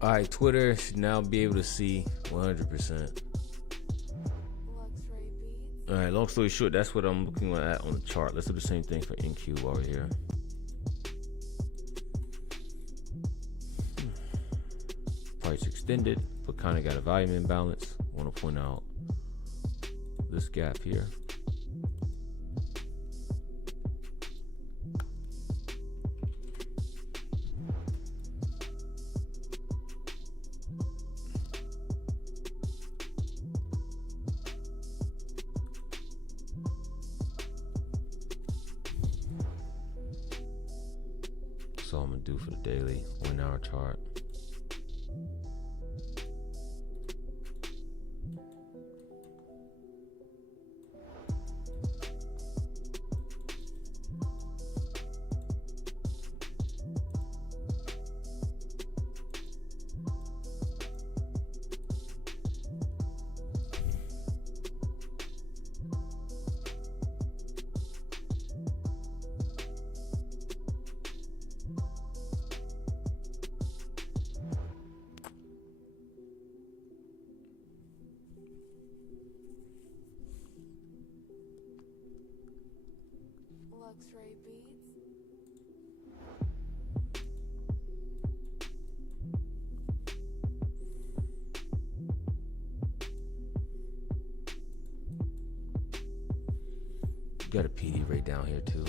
All right, Twitter should now be able to see 100%. All right, long story short, that's what I'm looking at on the chart. Let's do the same thing for NQ while we're here. Price extended, but kind of got a volume imbalance. I want to point out this gap here. So I'm gonna do for the daily 1 hour chart. Luxray Beats. Got a PD right down here too.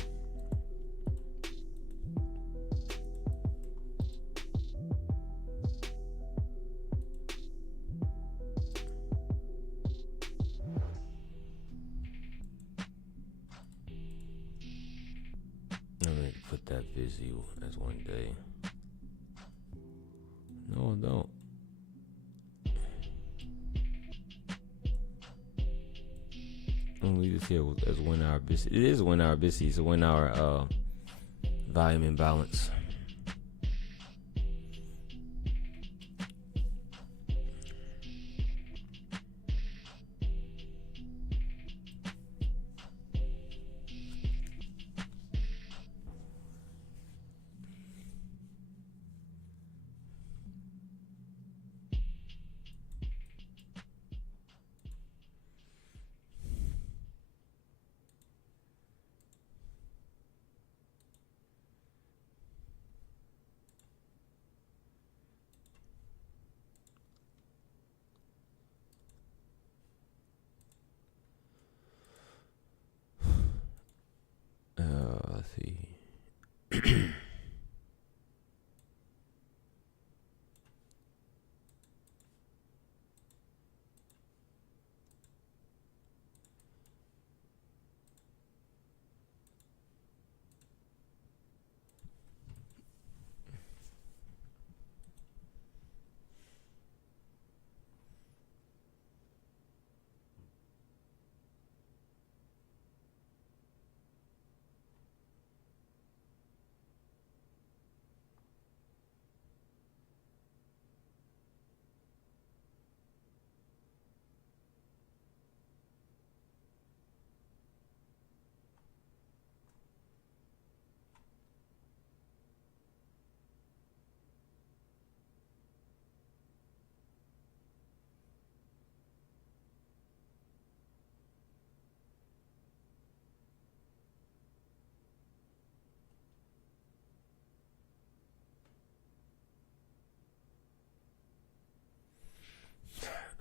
I'm gonna put that visual as 1 day. No, don't. I'm gonna leave this here as 1 hour busy. It is 1 hour busy. It's a 1 hour volume imbalance. Let's see.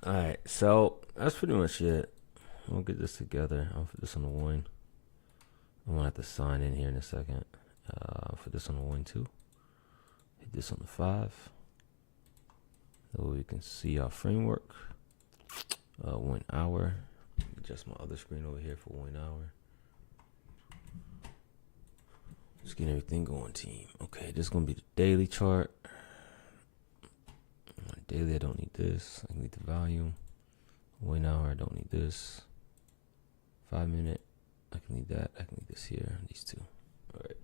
All right, so that's pretty much it. I'll get this together. I'll put this on the 1. I'm gonna have to sign in here in a second. I'll put this on the 1 too. Hit this on the 5. That way we can see our framework. 1 hour. Adjust my other screen over here for 1 hour. Just getting everything going, team. Okay, this is gonna be the daily chart. Daily, I don't need this. I need the volume. 1 hour, I don't need this. 5 minute, I can need that. I can need this here. These two. All right.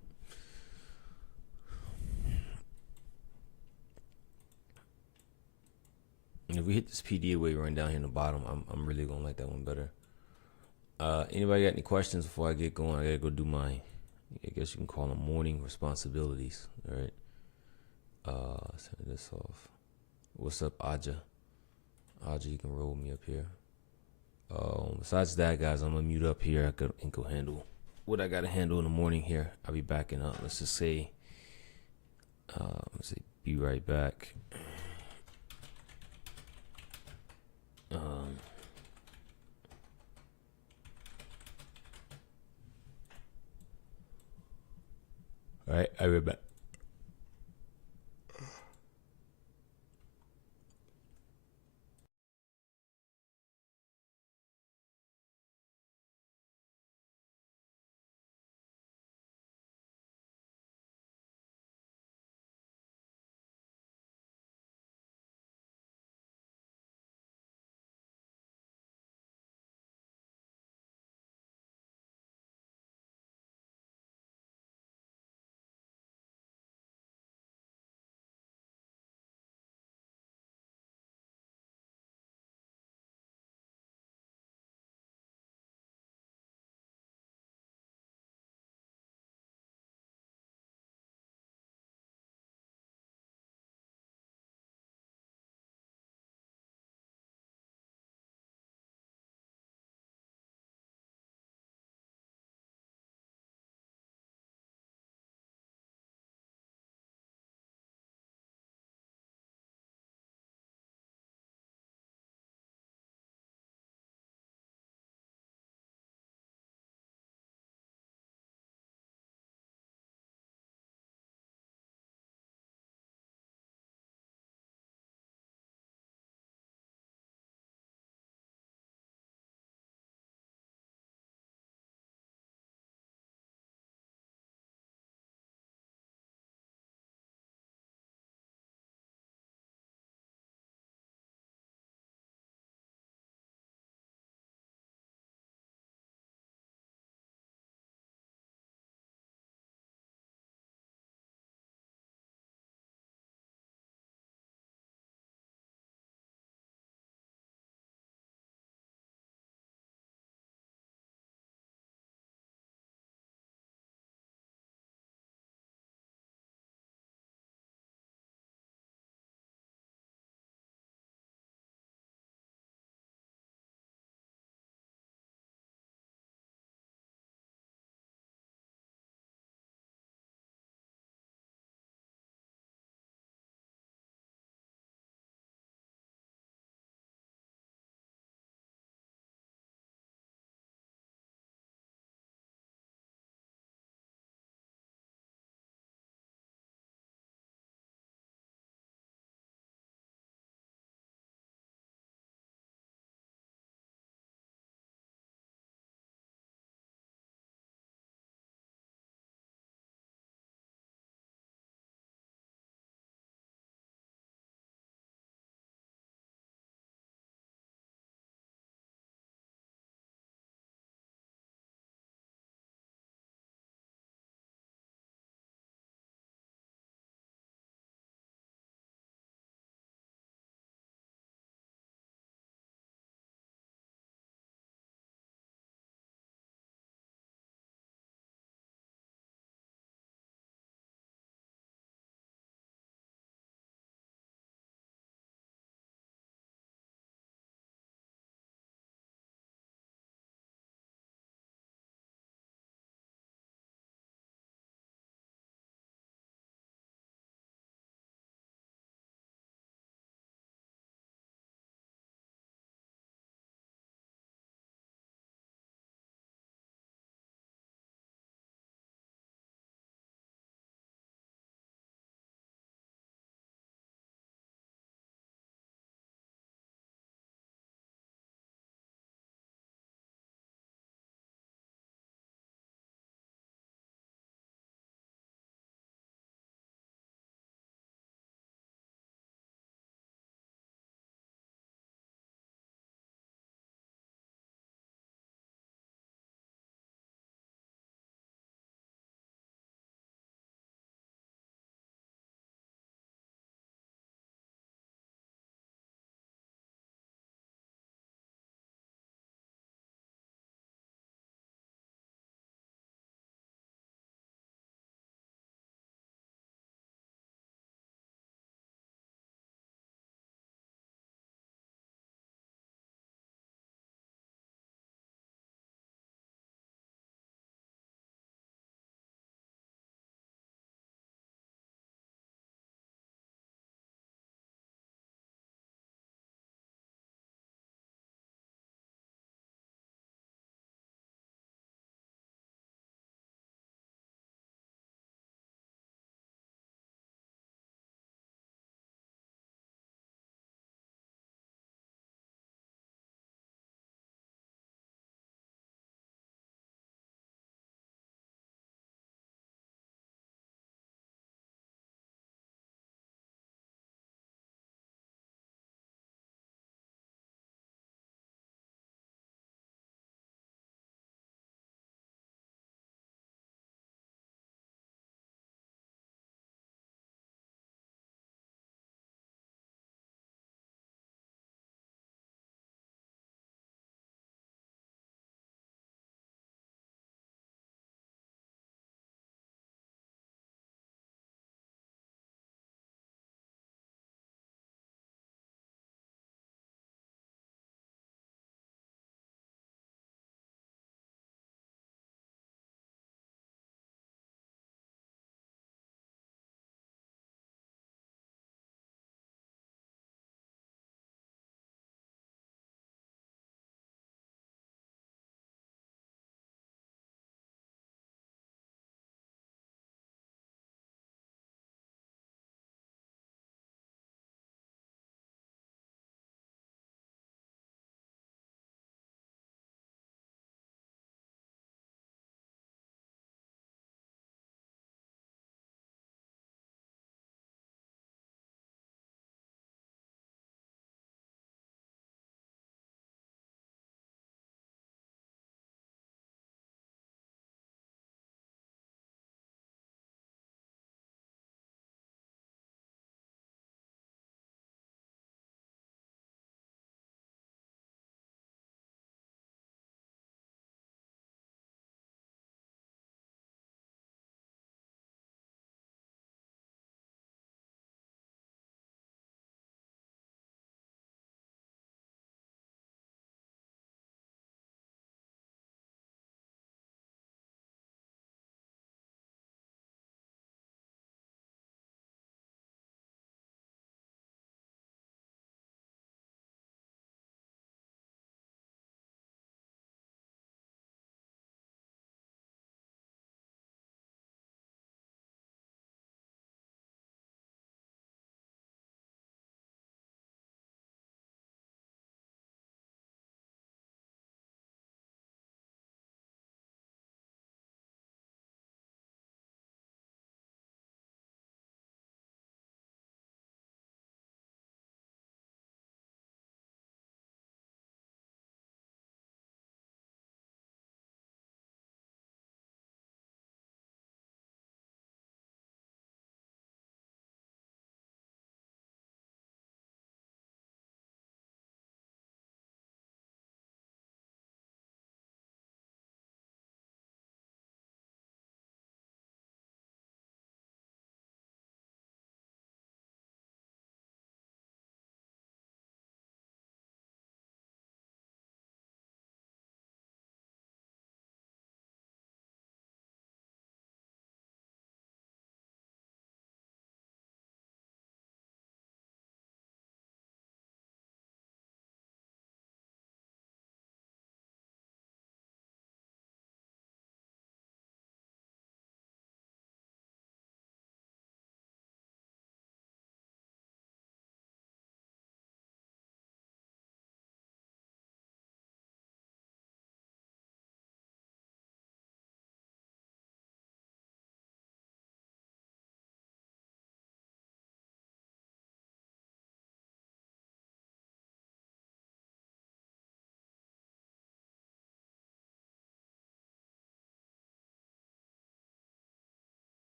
And if we hit this PD wave running down here in the bottom, I'm really gonna like that one better. Anybody got any questions before I get going? I gotta go do my, I guess you can call them morning responsibilities. All right. Send this off. What's up, Aja? Aja, you can roll me up here. Besides that, guys, I'm gonna mute up here. And go handle what I gotta handle in the morning here. I'll be back in. Let's just say, be right back. All right, I'll be back.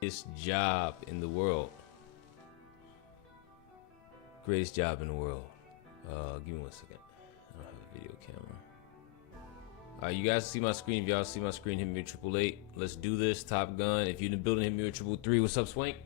Greatest job in the world. Greatest job in the world. Give me 1 second. I don't have a video camera. Alright, you guys see my screen. If y'all see my screen, hit me with 888. Let's do this. Top Gun. If you're in the building, hit me with 333. What's up, Swank?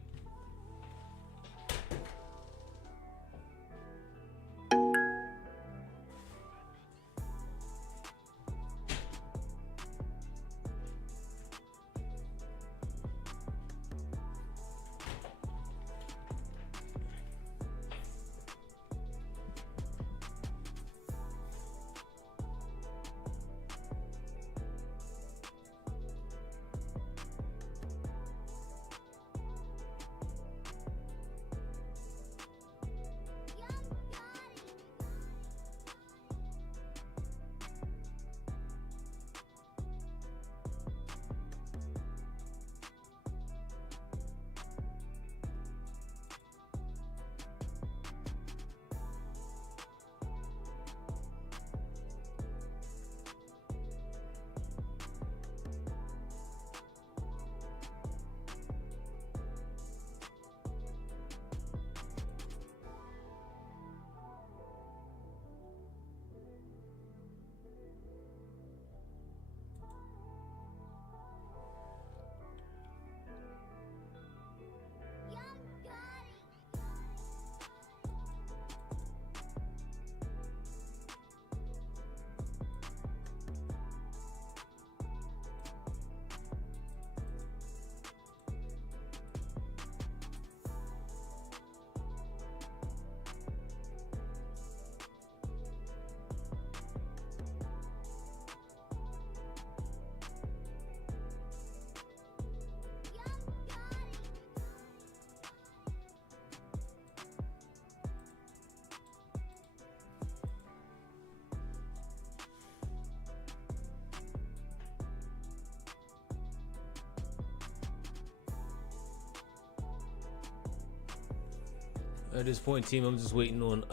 At this point, team, I'm just waiting on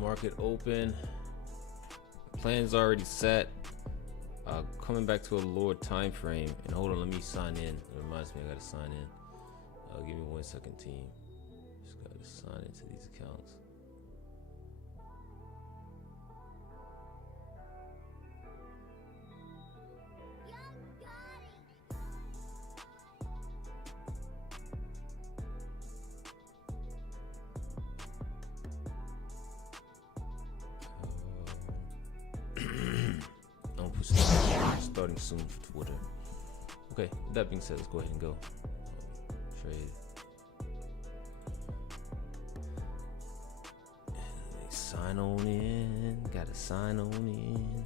market open. Plan's already set. Coming back to a lower time frame. And hold on, let me sign in. It reminds me I gotta sign in. Give me 1 second, team. Just gotta sign into these accounts. Starting soon for Twitter. Okay, that being said, let's go ahead and go. Trade. Sign on in. Gotta sign on in.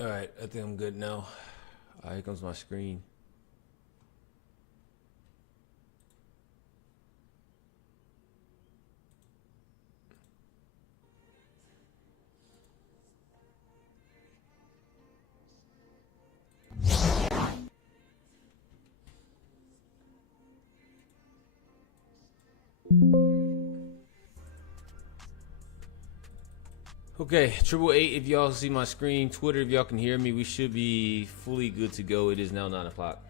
All right, I think I'm good now. All right, here comes my screen. Okay, 888 if y'all see my screen. Twitter if y'all can hear me. We should be fully good to go. It is now 9 o'clock.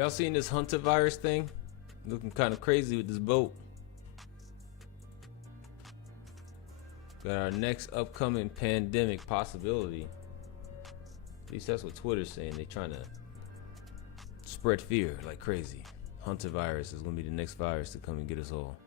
Y'all seen this Hunter virus thing? Looking kind of crazy with this boat. Got our next upcoming pandemic possibility. At least that's what Twitter's saying. They're trying to spread fear like crazy. Hunter virus is gonna be the next virus to come and get us all.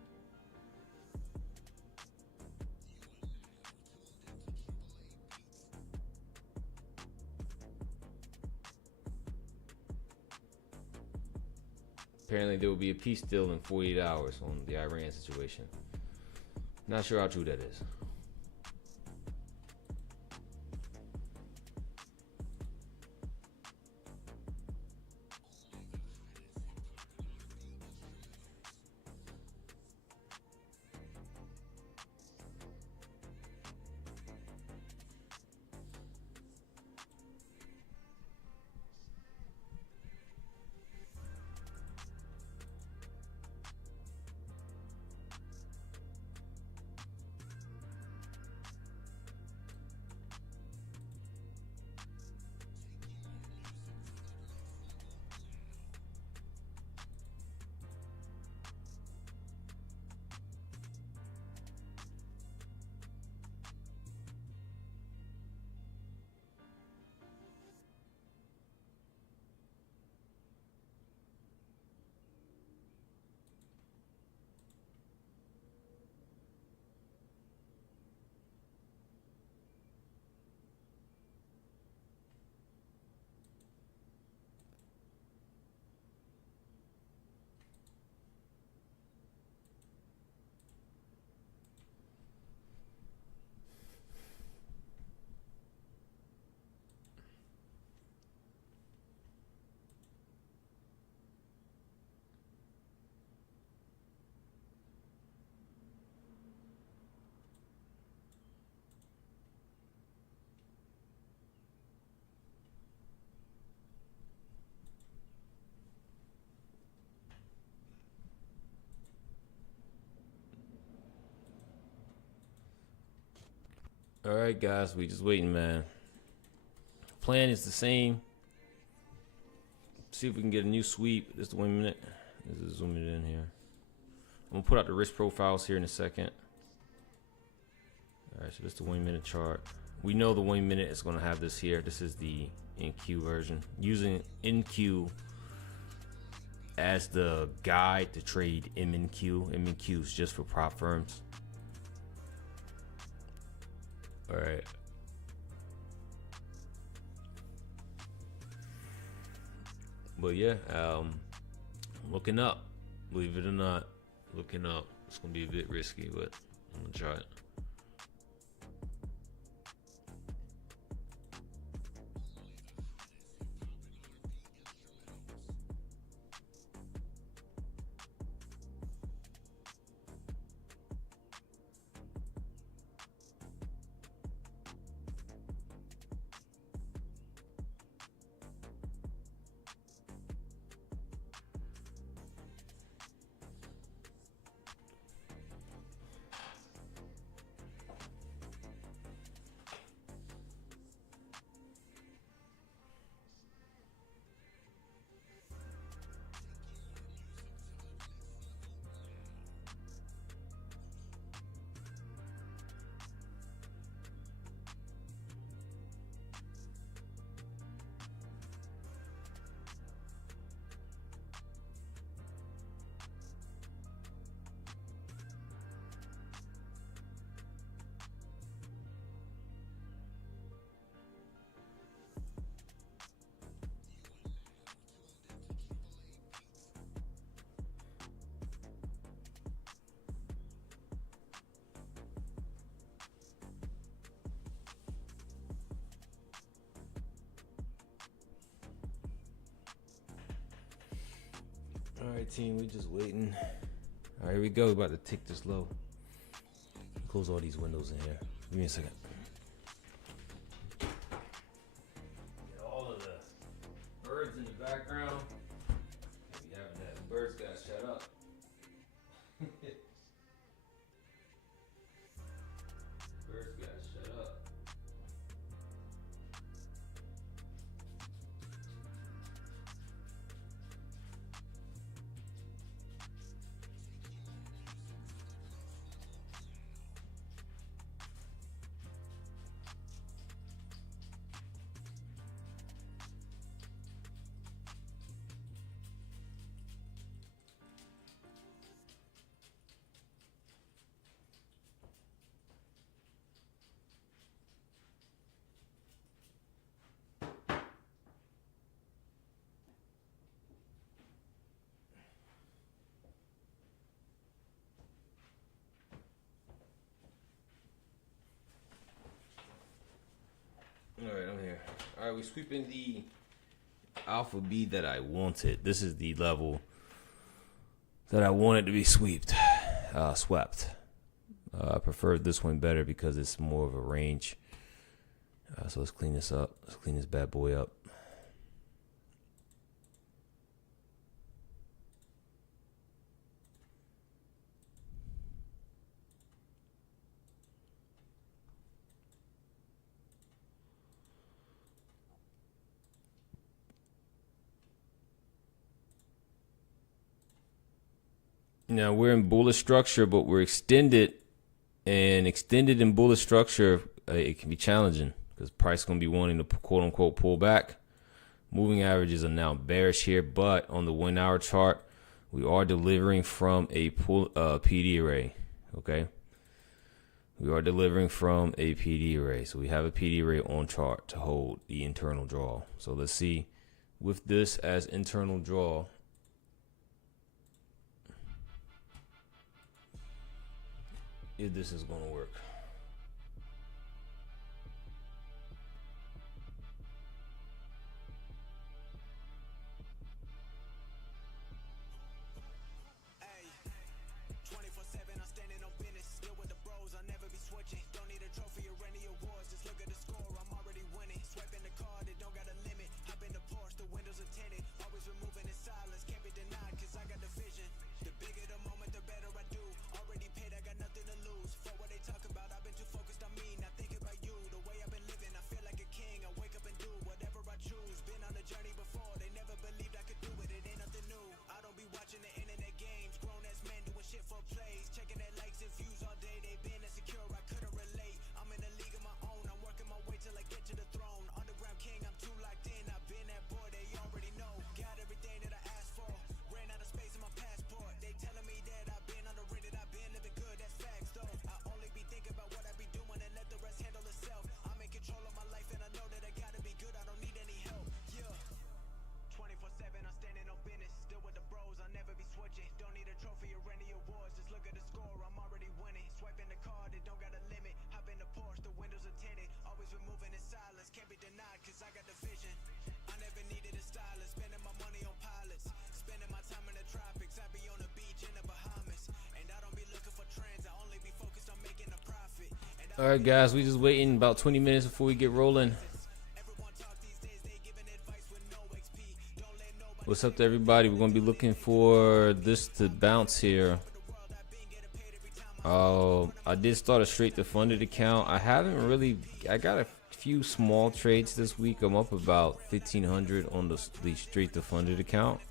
Apparently there will be a peace deal in 48 hours on the Iran situation. Not sure how true that is. All right, guys, we just waiting, man. Plan is the same. See if we can get a new sweep. Just 1 minute. This is zooming in here. I'm gonna put out the risk profiles here in a second. All right, so this is the 1 minute chart. We know the 1 minute is gonna have this here. This is the NQ version. Using NQ as the guide to trade MNQ. MNQ is just for prop firms. All right. But yeah, looking up, believe it or not, looking up. It's gonna be a bit risky, but I'm gonna try it. All right, team, we just waiting. All right, here we go. We're about to tick this low. Close all these windows in here. Give me a second. Get all of the birds in the background. Can't be having that. The birds gotta shut up. Birds gotta shut up. Alright, we're sweeping the alpha B that I wanted. This is the level that I wanted to be swept. I preferred this one better because it's more of a range. So let's clean this up. Let's clean this bad boy up. Now we're in bullish structure, but we're extended, and extended in bullish structure, it can be challenging because price going to be wanting to quote unquote pull back. Moving averages are now bearish here, but on the 1 hour chart, we are delivering from a PD array. Okay, we are delivering from a PD array, so we have a PD array on chart to hold the internal draw. So let's see, with this as internal draw, if this is going to work. All right, guys, we just waiting about 20 minutes before we get rolling. What's up to everybody? We're gonna be looking for this to bounce here. I did start a straight to funded account. I got a few small trades this week. I'm up about 1,500 on the straight to funded account.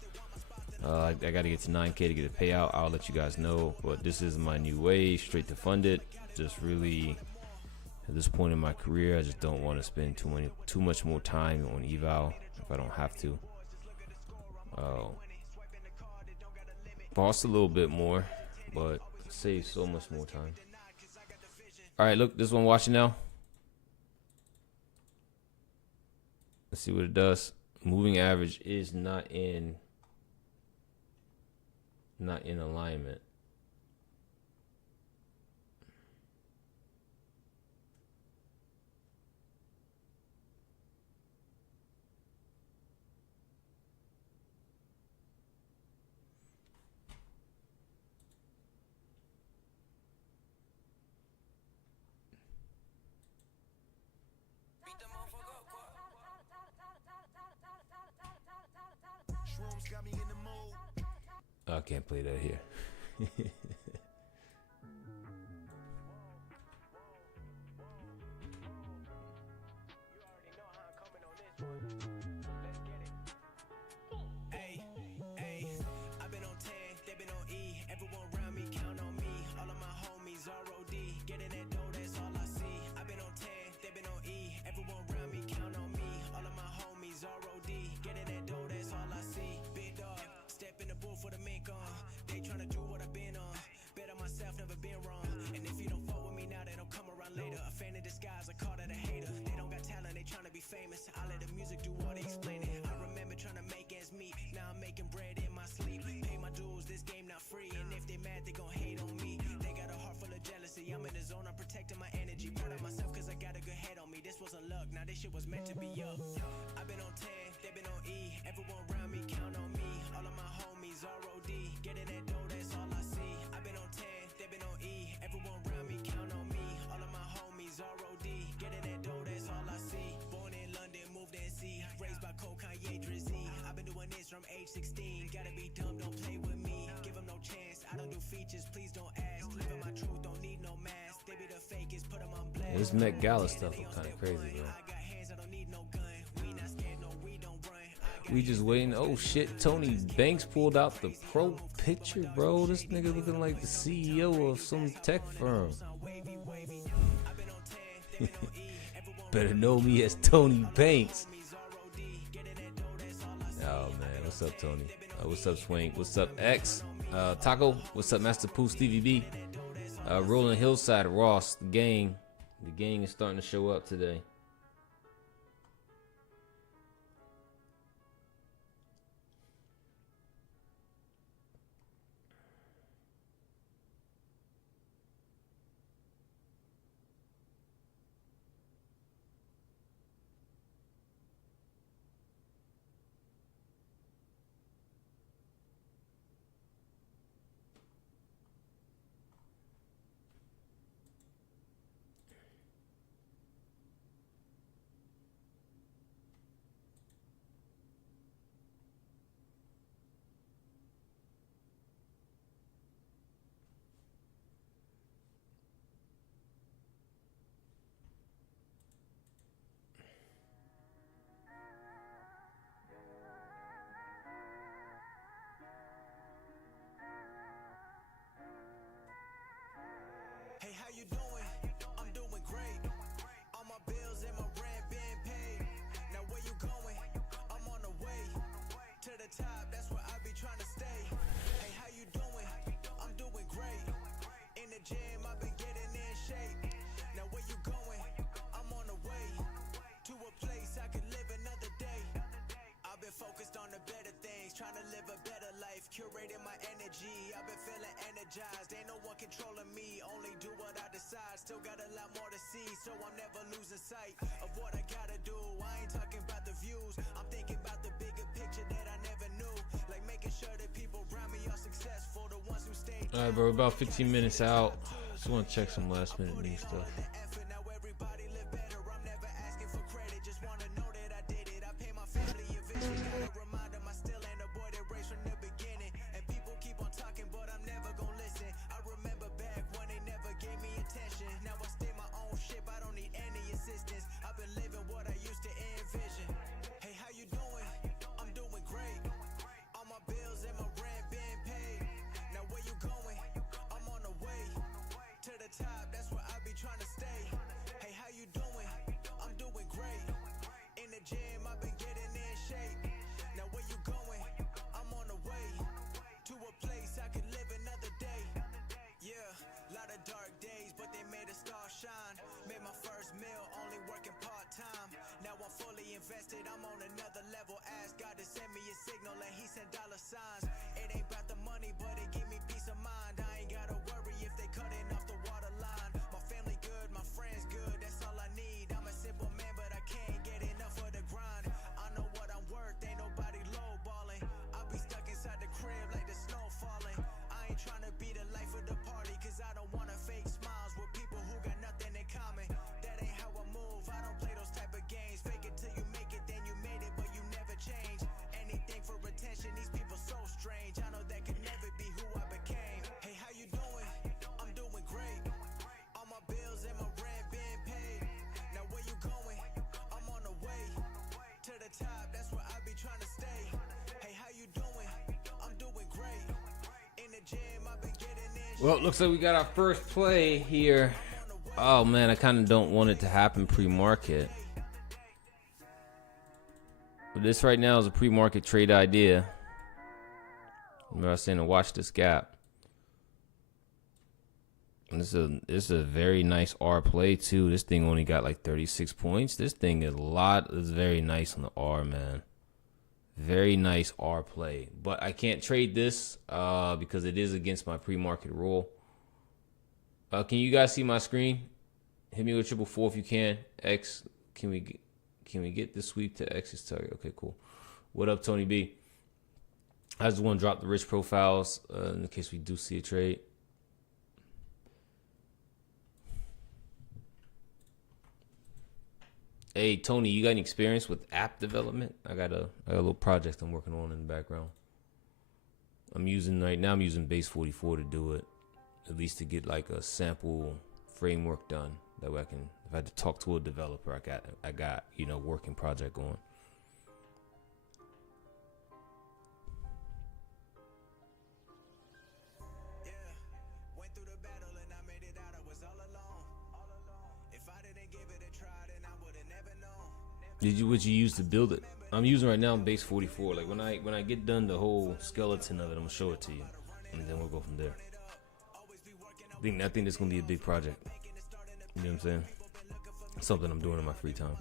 I got to get to 9K to get a payout. I'll let you guys know, but this is my new way, straight to funded. Just really, at this point in my career, I just don't want to spend too much more time on eval if I don't have to. Cost a little bit more, but save so much more time. All right, look, this one watching now. Let's see what it does. Moving average is not in alignment. I can't play that here. I'm in the zone, I'm protecting my energy. Proud of myself cause I got a good head on me. This wasn't luck, now now this shit was meant to be up. I've been on 10, they've been on E. Everyone around me count on me. All of my homies ROD, getting that dough, that's all I see. I've been on 10, they've been on E. Everyone around me count on me. All of my homies ROD, getting that dough, that's all I see. Born in London, moved in C. Raised by Cole, Kanye, Drizzy. I've been doing this from age 16. Gotta be dumb, don't play with me. Give them no chance. I don't do features, please don't ask. Living my truth, don't need no mask. They be the fakest, put them on blast. This Met Gala stuff is kind of crazy, bro. I got hands, I don't need no gun. We not scared, no, we don't run. We just waiting. Oh shit, Tony Banks pulled out the pro picture, bro. This nigga looking like the CEO of some tech firm. Better know me as Tony Banks. Oh man, what's up, Tony? What's up, Swank? What's up, X? Taco? What's up, Master Pooh, Stevie B? Rolling Hillside, Ross, the gang. The gang is starting to show up today. Hey, how you doing? I'm doing great. All my bills and my rent been paid. Now where you going? I'm on the way to the top. That's where I be trying to stay. Hey, how you doing? I'm doing great. In the gym, I've been getting in shape. Now where you going? I'm on the way to a place I could live another day. I've been focused on the better things, trying to live a better life, curating my energy. I've been feeling energized, ain't no one controlling me, only do what I decide. Still got a lot more to see, so I'm never losing sight of what I gotta do. I ain't talking about the views, I'm thinking about the bigger picture that I never knew. Like making sure that people around me are successful, the ones who stay. Alright, bro, we're about 15 minutes out. Just want to check some last minute news stuff. Now everybody live better, I'm never asking for credit, just wanna know that I did it. I pay my family a visit, gotta remind them I still ain't a boy that raced from the beginning. And people keep on talking, but I'm never gonna listen. I remember back when they never gave me attention. Now I stay my own ship, I don't need any assistance. I've been living what I used to envision. Hey, how you doing? I'm doing great. All my bills and my rent been paid. Now where you going? I'm on the way to the top, that's where I be trying to stay. Hey, how you doing? I'm doing great. In the gym, I've been getting in shape. Now where you going? I'm on the way to a place I could live another day. Yeah, lot of dark days, but they made a star shine. Made my first meal, only working part-time. Now I'm fully invested, I'm on another level. Ask God to send me a signal and he sent dollar signs. It ain't about the money, but it give me peace of mind. I ain't gotta worry if they cutting off the water line. My family good, my friends good, that's all I need. I'm a simple man, but I can't get enough of the grind. I know what I'm worth, ain't nobody lowballing. I'll be stuck inside the crib like the snow falling. I ain't trying to be the life of the party, cause I don't wanna fake smiles with people who got nothing in common. That ain't how I move, I don't play those type of games. Fake it till you make it, then you made it, but you never change. Anything for attention, these people so strange. I know that could never be who I became. Hey, how you doing? I'm doing great. All my bills and my rent been paid. Now where you going? I'm on the way to the top, that's where I be trying to stay. Hey, how you doing? I'm doing great. In the gym, I've been getting in. Well, it looks like we got our first play here. Oh man, I kind of don't want it to happen pre-market. But this right now is a pre-market trade idea. Remember I was saying to watch this gap. And this is a very nice R play too. This thing only got like 36 points. This thing is very nice on the R, man. Very nice R play. But I can't trade this because it is against my pre-market rule. Can you guys see my screen? Hit me with 444 if you can. X, can we Can we get the sweep to X's target? Okay, cool. What up, Tony B? I just want to drop the rich profiles in case we do see a trade. Hey, Tony, you got any experience with app development? I got a little project I'm working on in the background. I'm using Base 44 to do it, at least to get like a sample framework done. That way I can, if I had to talk to a developer, I got working project going. Would you use to build it? I'm using right now Base 44. Like when I get done the whole skeleton of it, I'm gonna show it to you, and then we'll go from there. I think this gonna be a big project. You know what I'm saying? Something I'm doing in my free time.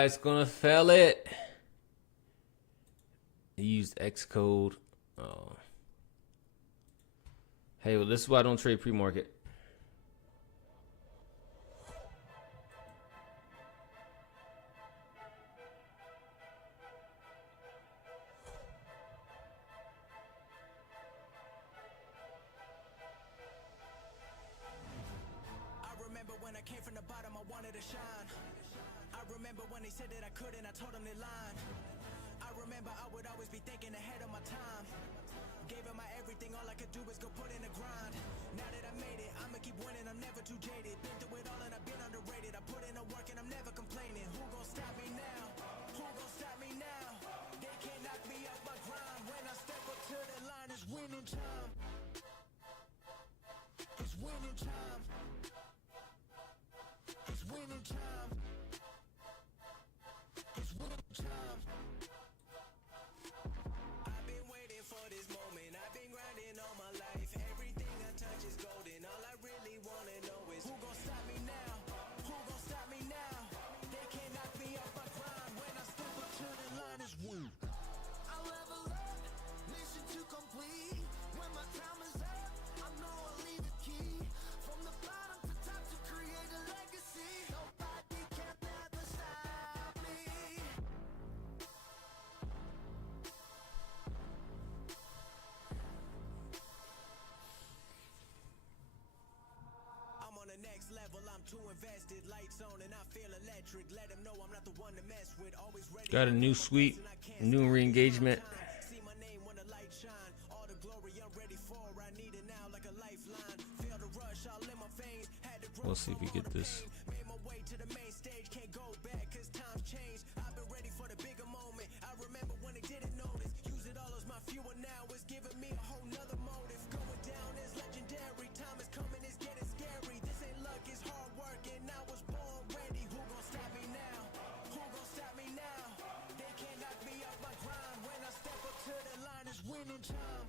It's gonna fail it. He used Xcode. Oh. Hey, well, this is why I don't trade pre-market. I remember when I came from the bottom, I wanted to shine. I remember when they said that I couldn't, I told them they lied. I remember I would always be thinking ahead of my time. Gave it my everything, all I could do is go put in the grind. Now that I made it, I'ma keep winning, I'm never too jaded. Been through it all and I've been underrated. I put in the work and I'm never complaining. Who gon' stop me now? Who gon' stop me now? They can't knock me off my grind. When I step up to the line, it's winning time. It's winning time. It's winning time. It's winning time. I've been waiting for this moment. I've been grinding all my life. Everything I touch is golden. All I really wanna know is who gon' stop me now? Who gon' stop me now? They can't knock me off my grind. When I step up to the line, it's win. I level up, mission to complete. When my time is up, I know I'll leave the key. From the bottom to top to create a legacy. Nobody can ever stop me. I'm on the next level, I'm too invested. Lights on and I feel electric. Let them know I'm not the one to mess with. Always ready. Got a new sweep, new re-engagement. See my name when the light shine. All the glory I'm ready for. I need it now like a lifeline. Feel the rush all in my veins. Had to grow. We'll see if we get this. Made my way to the main stage. Can't go back cause times change. I've been ready for the bigger moment. I remember when they didn't notice. Use it all as my fuel now. It's giving me a whole nother motive. Going down is legendary. Time is coming, it's getting scary. This ain't luck, it's hard work and I was born ready. Who gon' stop me now? Who gon' stop me now? They can't knock me off my grind. When I step up to the line, it's winning time.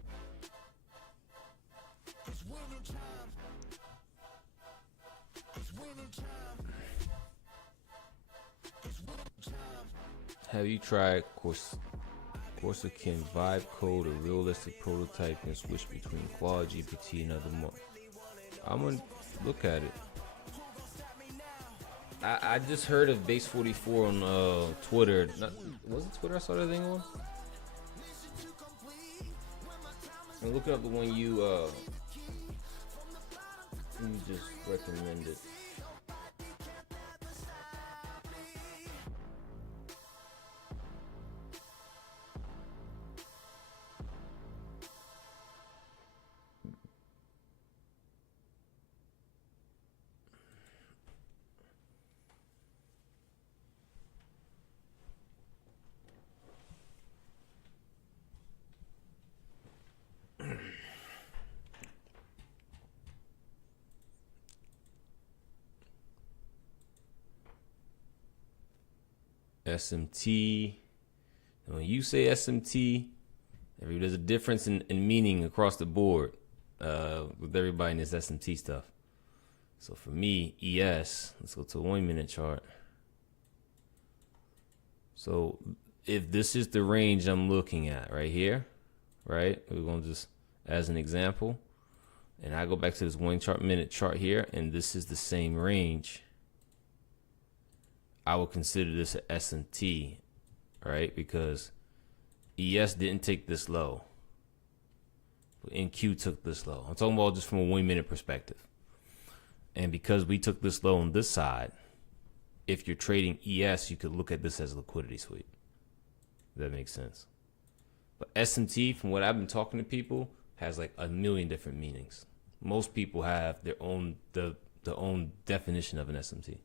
It's winning time. It's winning time. It's winning time. Have you tried, of course, Corsa can vibe code a realistic prototype and switch between Claude GPT and other more. I'm gonna look at it. I just heard of Base 44 on Twitter. Was it Twitter I saw that thing on? I'm looking up the one you just recommended. SMT. And when you say SMT, there's a difference in meaning across the board with everybody in this SMT stuff. So for me, ES, let's go to a 1 minute chart. So if this is the range I'm looking at right here, right? We're going to just, as an example, and I go back to this 1 minute chart here, and this is the same range. I would consider this an SMT, right? Because ES didn't take this low, but NQ took this low. I'm talking about just from a 1 minute perspective. And because we took this low on this side, if you're trading ES, you could look at this as a liquidity sweep. That makes sense. But SMT, from what I've been talking to people, has like a million different meanings. Most people have their own the own definition of an SMT.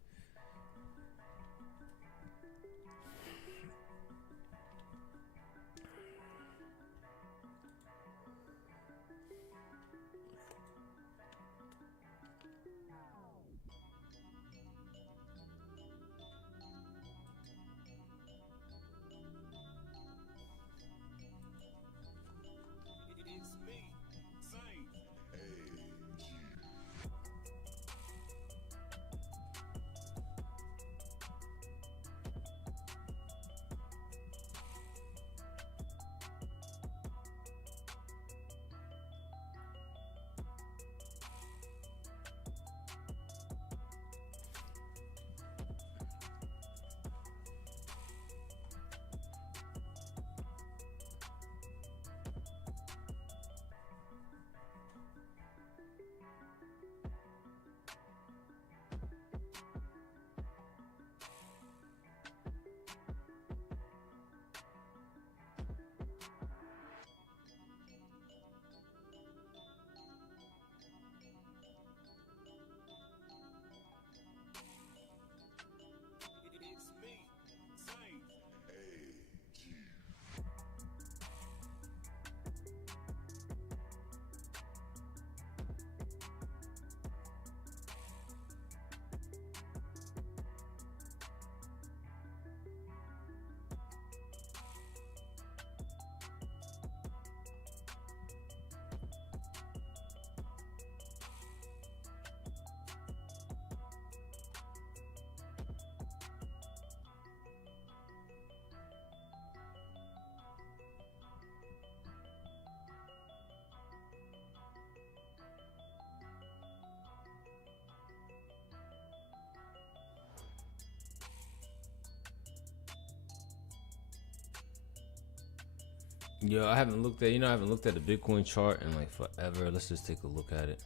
Yo, I haven't looked at the Bitcoin chart in like forever. Let's just take a look at it.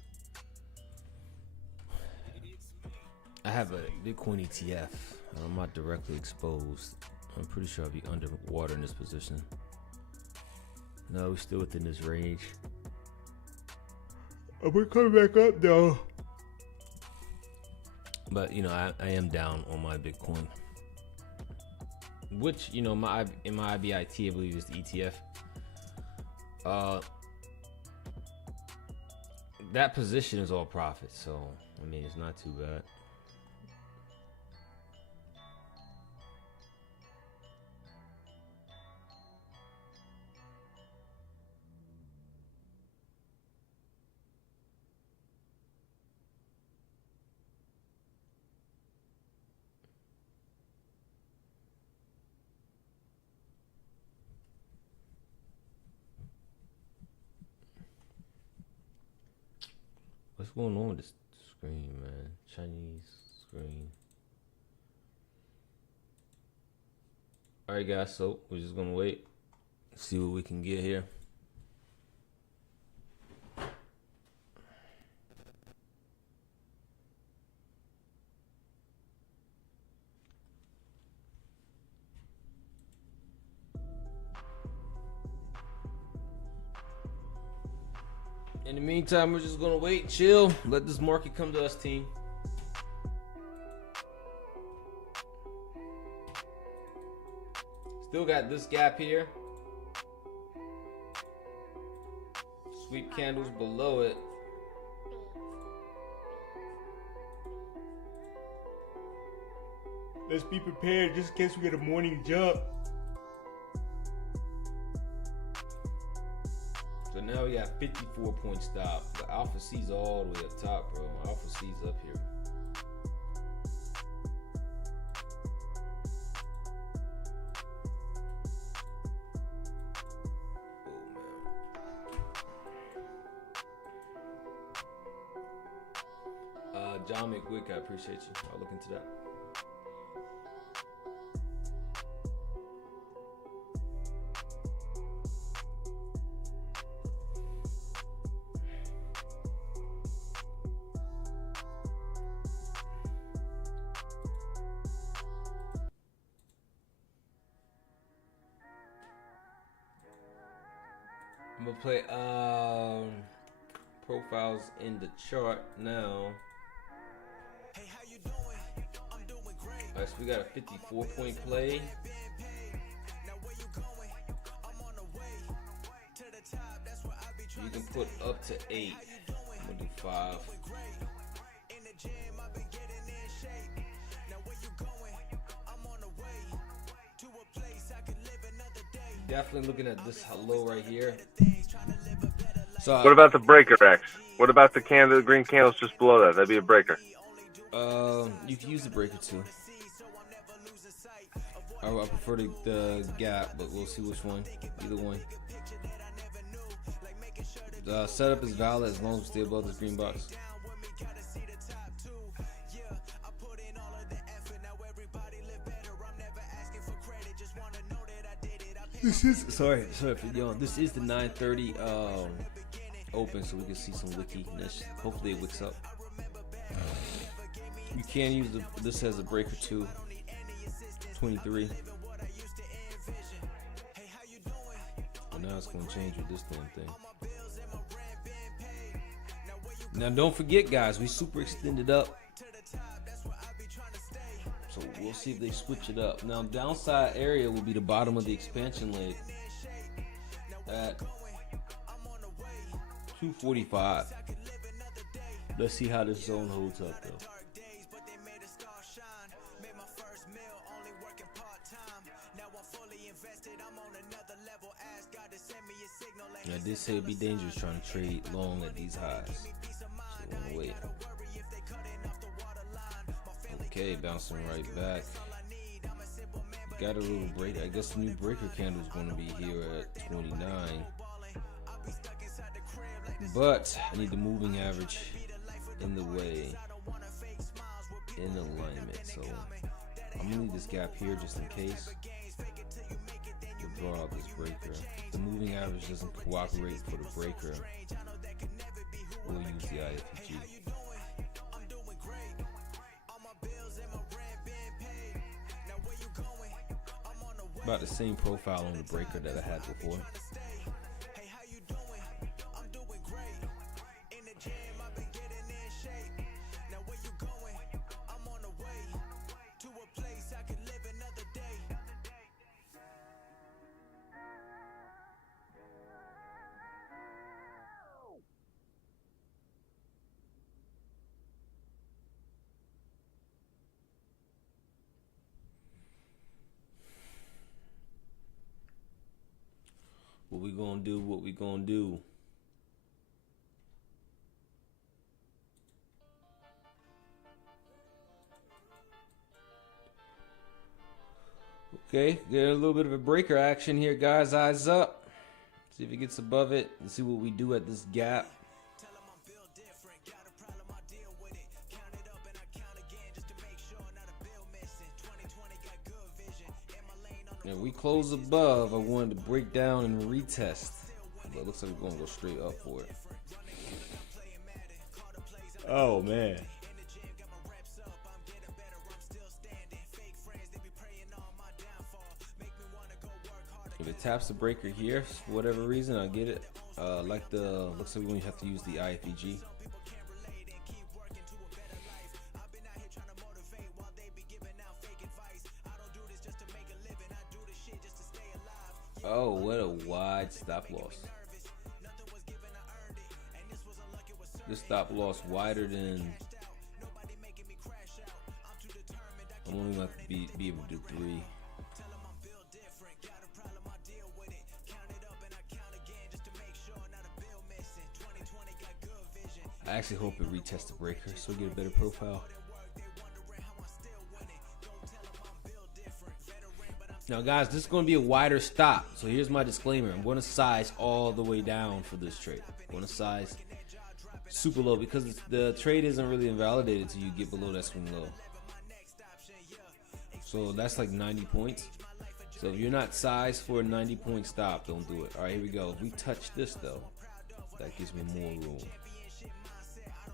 I have a Bitcoin ETF, and I'm not directly exposed. I'm pretty sure I'll be underwater in this position. No, we're still within this range. We're coming back up though. But I am down on my Bitcoin, which in my IBIT, I believe is the ETF. That position is all profit, so I mean it's not too bad. going on with this screen, man? Chinese screen. Alright, guys, so we're just gonna wait, see what we can get here. In the meantime, we're just gonna wait, chill, let this market come to us, team. Still got this gap here. Sweep candles below it. Let's be prepared just in case we get a morning jump. So now we got 54-point stop. The Alpha C's all the way up top, bro. Alpha C's up here. John McWick, I appreciate you. I'll look into that. I'm gonna play profiles in the chart now. Alright, so we got a 54-point play. You can put up to 8. I'm gonna do 5. Definitely looking at this low right here. So what about the breaker X? What about the candle, the green candles just below that? That'd be a breaker. You can use the breaker too. I prefer the gap, but we'll see which one. Either one. The setup is valid as long as we stay above this green box. This is sorry for y'all. This is the 9:30 open, so we can see some wickiness. Hopefully it wicks up. You can use this as a breaker too. 23. But now it's gonna change with this damn thing. Now don't forget, guys, we super extended up. So we'll see if they switch it up. Now downside area will be the bottom of the expansion leg at 245. Let's see how this zone holds up though. I did say it'd be dangerous trying to trade long at these highs. So we're gonna wait. Okay, bouncing right back. Got a little break. I guess the new breaker candle is going to be here at 29. But I need the moving average in the way, in alignment. So I'm gonna need this gap here just in case to draw out this breaker. If the moving average doesn't cooperate for the breaker, we'll use the IFPG. About the same profile on the breaker that I had before. What we gonna do, what we gonna do. Okay, get a little bit of a breaker action here, guys. Eyes up. See if it gets above it. Let's see what we do at this gap. And we close above. I wanted to break down and retest, but it looks like we're gonna go straight up for it. Oh man. If it taps the breaker here, for whatever reason, I get it. Like the, looks like we have to use the IFEG. Oh, what a wide stop loss. This stop loss wider than, I'm only going to be able to do 3. I actually hope it retests the breaker so we get a better profile. Now guys, this is going to be a wider stop. So here's my disclaimer. I'm going to size all the way down for this trade. I'm going to size super low because the trade isn't really invalidated till you get below that swing low. So that's like 90 points. So if you're not sized for a 90-point stop, don't do it. All right, here we go. If we touch this though, that gives me more room.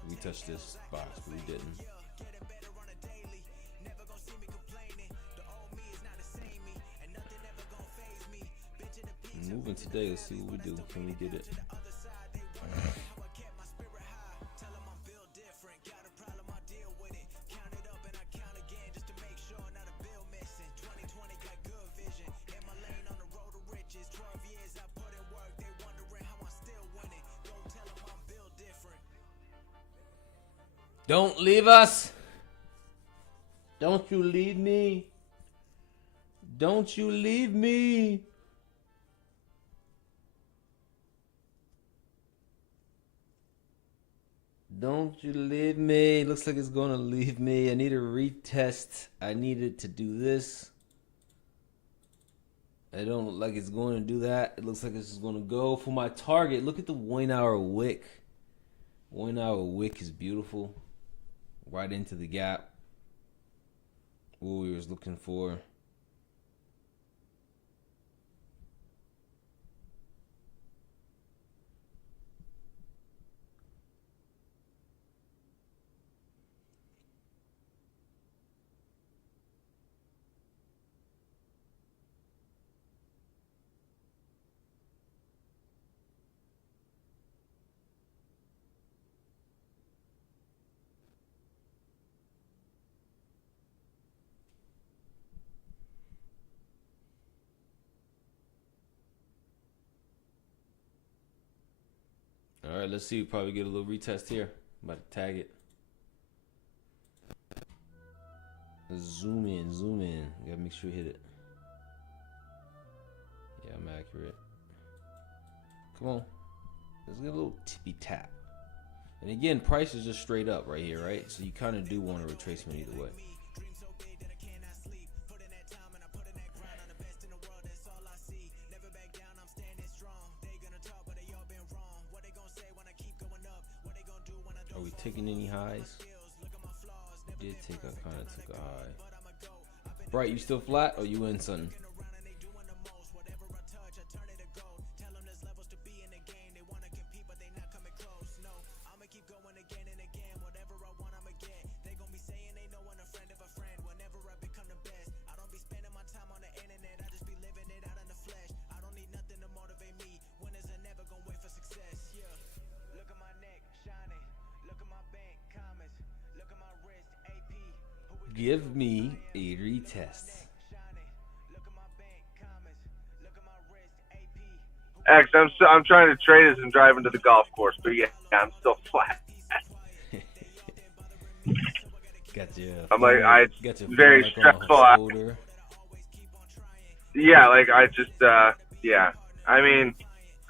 We touched this box, but we didn't. Moving today, let's see what we do. Can we get it? Don't leave us. Don't you leave me. Don't you leave me. Don't you leave me. Looks like it's going to leave me. I need a retest. I needed to do this. I don't look like it's going to do that. It looks like it's going to go for my target. Look at the 1 hour wick. 1 hour wick is beautiful. Right into the gap. What we was looking for. All right, let's see. We probably get a little retest here. I'm about to tag it. Let's zoom in, zoom in. You gotta make sure you hit it. Yeah, I'm accurate. Come on. Let's get a little tippy tap. And again, price is just straight up right here, right? So you kind of do want a retracement either way. Are we taking any highs? We did take a kind of took a high. Bright, you still flat or you in something? Give me a retest. X, I'm trying to trade as I'm driving to the golf course, but yeah, I'm still flat. I'm like, it's very stressful. Yeah, like I just, yeah. I mean,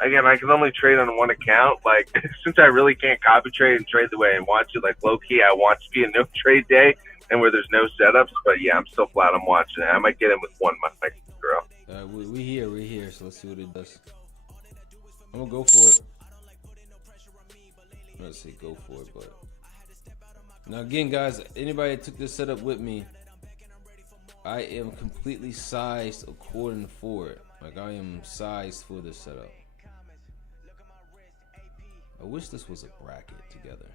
again, I can only trade on one account. Like, since I really can't copy trade and trade the way I want to, like low key, I want to be a no trade day. And where there's no setups, but yeah, I'm still flat. I'm watching it. I might get in with one micro. We're here. So let's see what it does. I'm gonna go for it. I'm gonna say go for it, but now again, guys, anybody that took this setup with me, I am completely sized according for it. Like I am sized for this setup. I wish this was a bracket together.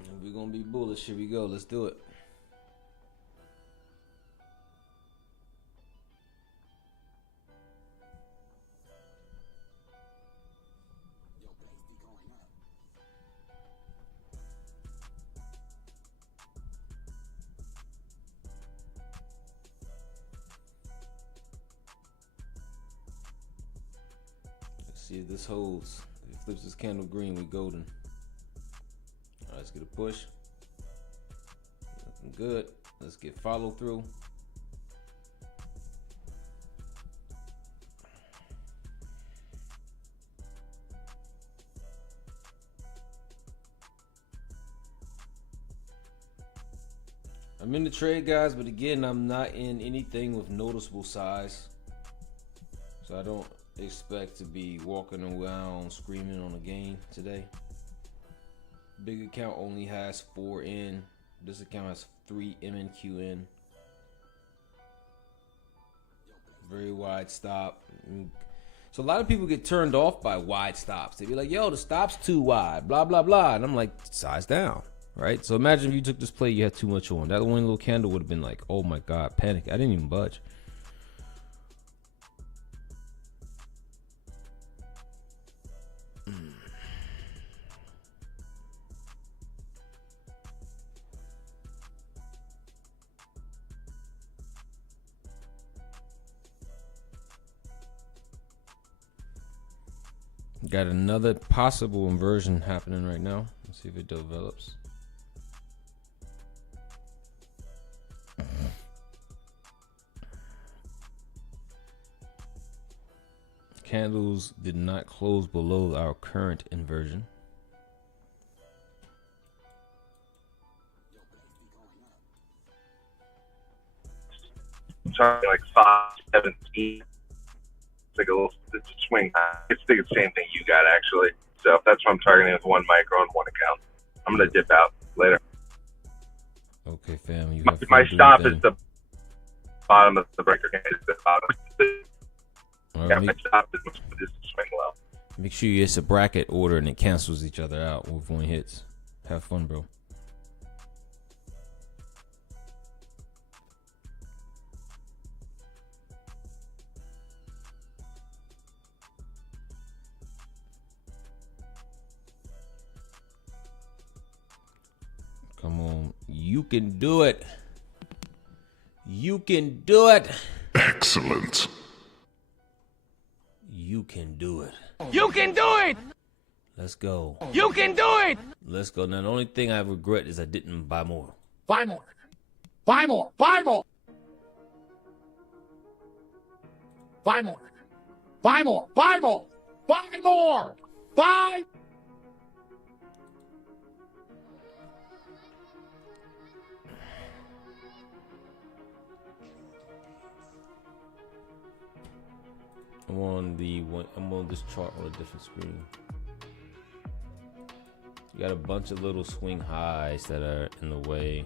If we're gonna be bullish, here we go. Let's do it. Let's see if this holds. If it flips this candle green, we golden. All right, let's get a push. Looking good. Let's get follow through. I'm in the trade, guys, but again, I'm not in anything with noticeable size. So I don't expect to be walking around screaming on a game today. Big account only has 4 in. This account has 3 MNQ in. Very wide stop. So a lot of people get turned off by wide stops. They be like, yo, the stop's too wide, blah, blah, blah. And I'm like, size down, right? So imagine if you took this play, you had too much on. That one little candle would have been like, oh my God, panic. I didn't even budge. Got another possible inversion happening right now. Let's see if it develops. Candles did not close below our current inversion. I'm talking like 517. It's like a little it's a swing. It's the same thing you got actually. So that's what I'm targeting with 1 micro on 1 account. I'm gonna dip out later. Okay, fam. You My stop is the bottom of the breaker. It's the bottom. All Yeah, right, my stop is swing low. make sure it's a bracket order and it cancels each other out with 1 hits. Have fun, bro. Come on. You can do it. You can do it. Excellent. You can do it. You can do it! Let's go. You can do it! Let's go. Now, the only thing I regret is I didn't buy more. Buy more! Buy more! Buy more! Buy more! Buy more! Buy more! Buy more! Buy! I'm on this chart on a different screen. You got a bunch of little swing highs that are in the way,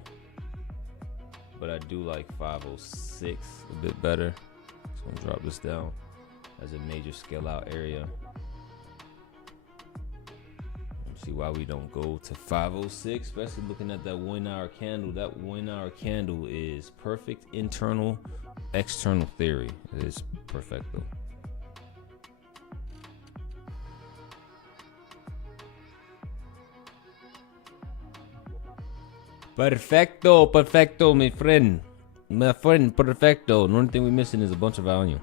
but I do like 506 a bit better. So I'm gonna drop this down as a major scale out area. Let's see why we don't go to 506, especially looking at that 1 hour candle. That 1 hour candle is perfect internal, external theory. It is perfecto. Perfecto, perfecto, my friend. My friend, perfecto. The only thing we're missing is a bunch of volume.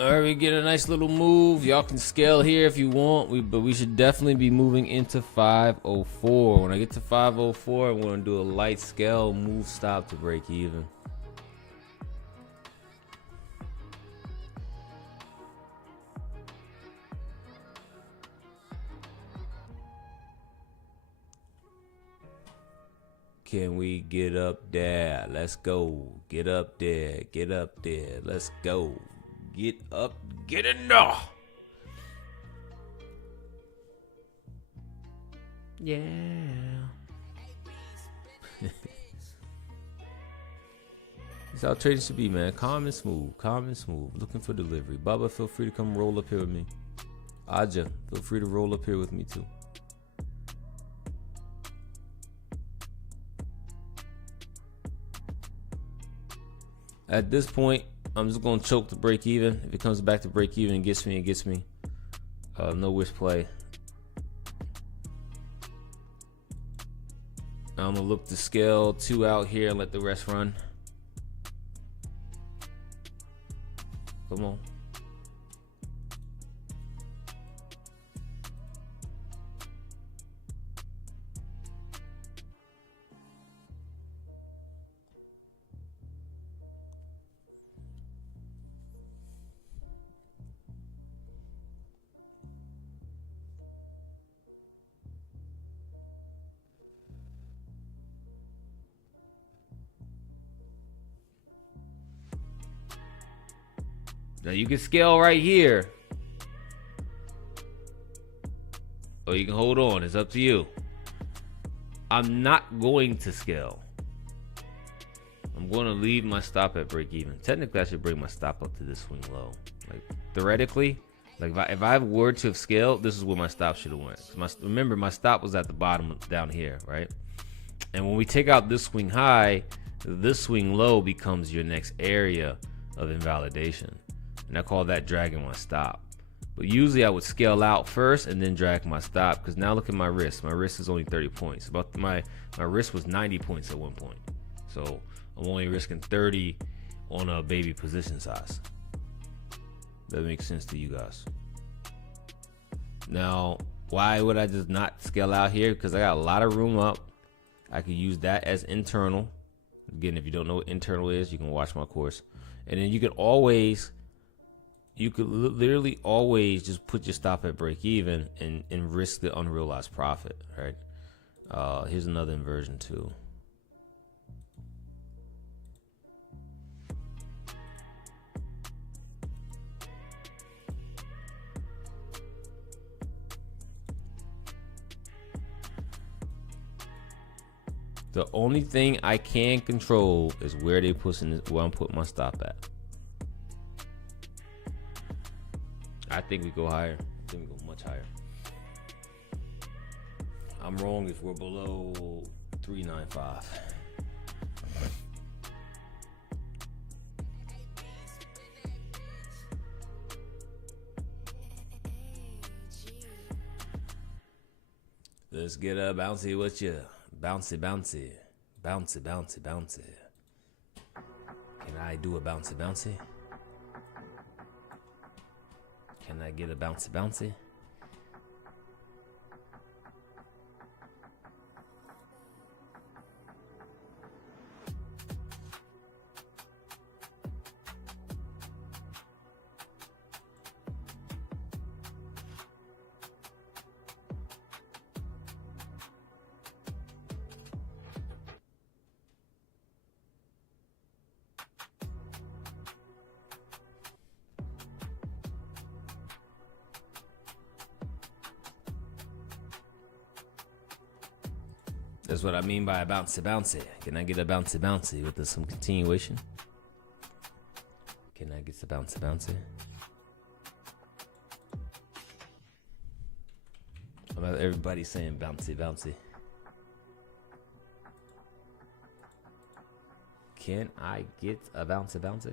All right, we get a nice little move. Y'all can scale here if you want, but we should definitely be moving into 504. When I get to 504, I'm going to do a light scale move stop to break even. Can we get up there? Let's go. Get up there. Get up there. Let's go. Get up. Get in there. Yeah. That's how trading should be, man. Calm and smooth. Calm and smooth. Looking for delivery. Bubba, feel free to come roll up here with me. Aja, feel free to roll up here with me too. At this point, I'm just going to choke to break even. If it comes back to break even and gets me, it gets me. No wish play. I'm going to look to scale 2 out here and let the rest run. Come on. Now you can scale right here, or you can hold on. It's up to you. I'm not going to scale. I'm going to leave my stop at break even. Technically, I should bring my stop up to this swing low. Like theoretically, like if I were to have scaled, this is where my stop should have went. Remember, my stop was at the bottom down here, right? And when we take out this swing high, this swing low becomes your next area of invalidation. And I call that dragging my stop. But usually I would scale out first and then drag my stop, because now look at my wrist. My wrist is only 30 points. About my wrist was 90 points at one point. So I'm only risking 30 on a baby position size. That makes sense to you guys. Now, why would I just not scale out here? Because I got a lot of room up. I could use that as internal. Again, if you don't know what internal is, you can watch my course. And then you could literally always just put your stop at break even and risk the unrealized profit, right? Here's another inversion too. The only thing I can control is where I'm putting my stop at. I think we go higher. I think we go much higher. I'm wrong if we're below 395. Let's get a bouncy with you. Bouncy, bouncy. Bouncy, bouncy, bouncy. Can I do a bouncy, bouncy? Can I get a bouncy, bouncy? That's what I mean by a bouncy bouncy. Can I get a bouncy bouncy with some continuation? Can I get the bouncy bouncy? How about everybody saying bouncy bouncy? Can I get a bouncy bouncy?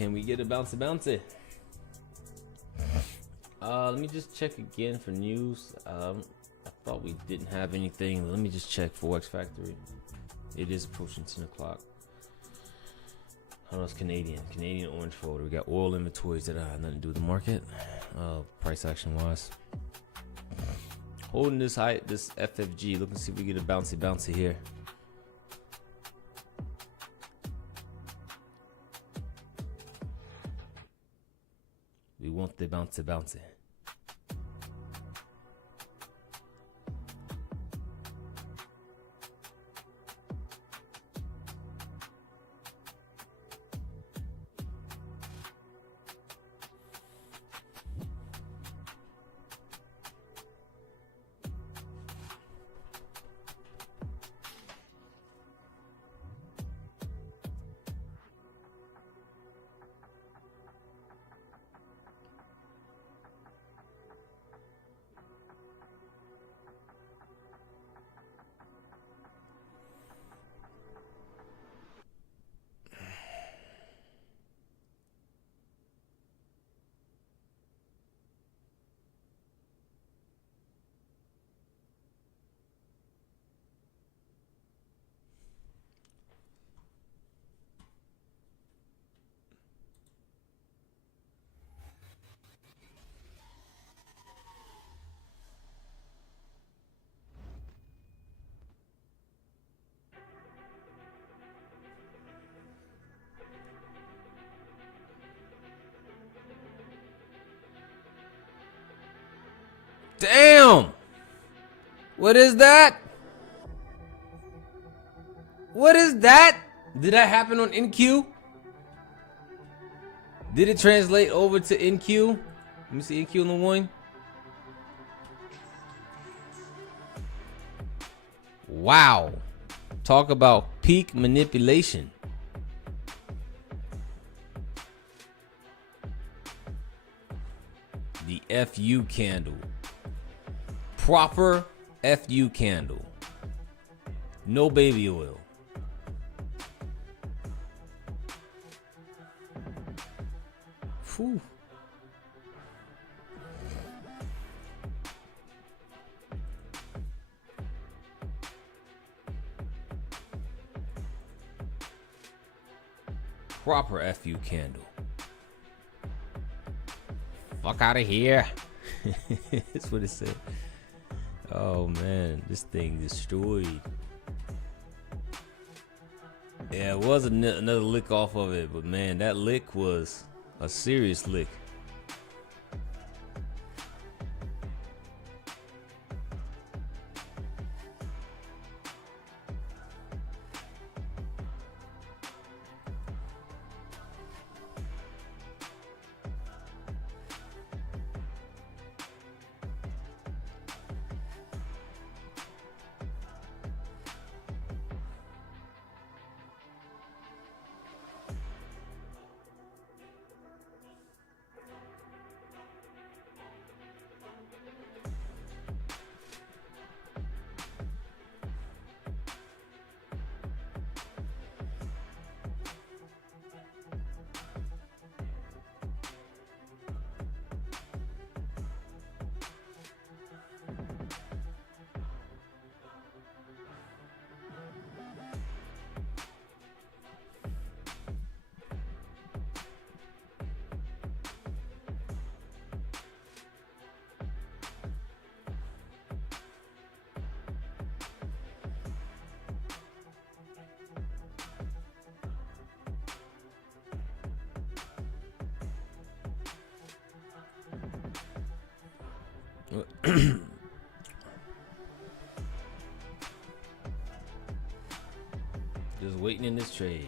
Can we get a bouncy bouncy? Let me just check again for news. I thought we didn't have anything. Let me just check for X Factory. It is approaching 10 o'clock. Oh, it's Canadian orange folder. We got oil inventories that have nothing to do with the market. Price action wise. Holding this height, this FFG. Looking to see if we get a bouncy here. We want the bouncy. Damn! What is that? What is that? Did that happen on NQ? Did it translate over to NQ? Let me see NQ on the one. Wow. Talk about peak manipulation. The FU candle. Proper FU candle. No baby oil. Whew. Proper FU candle. Fuck out of here. That's what it said. Oh man, this thing destroyed. Yeah, it was another lick off of it, but man, that lick was a serious lick. Just waiting in this trade.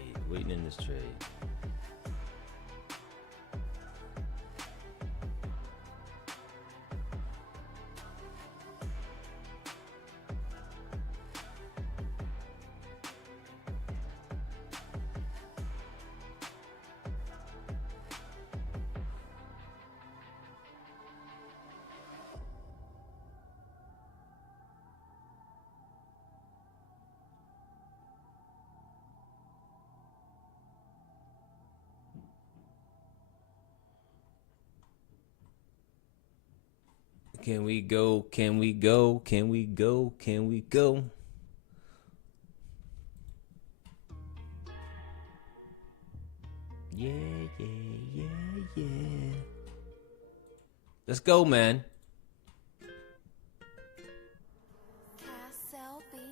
Can we go? Can we go? Can we go? Can we go? Yeah, yeah, yeah, yeah. Let's go, man. Castle Beats.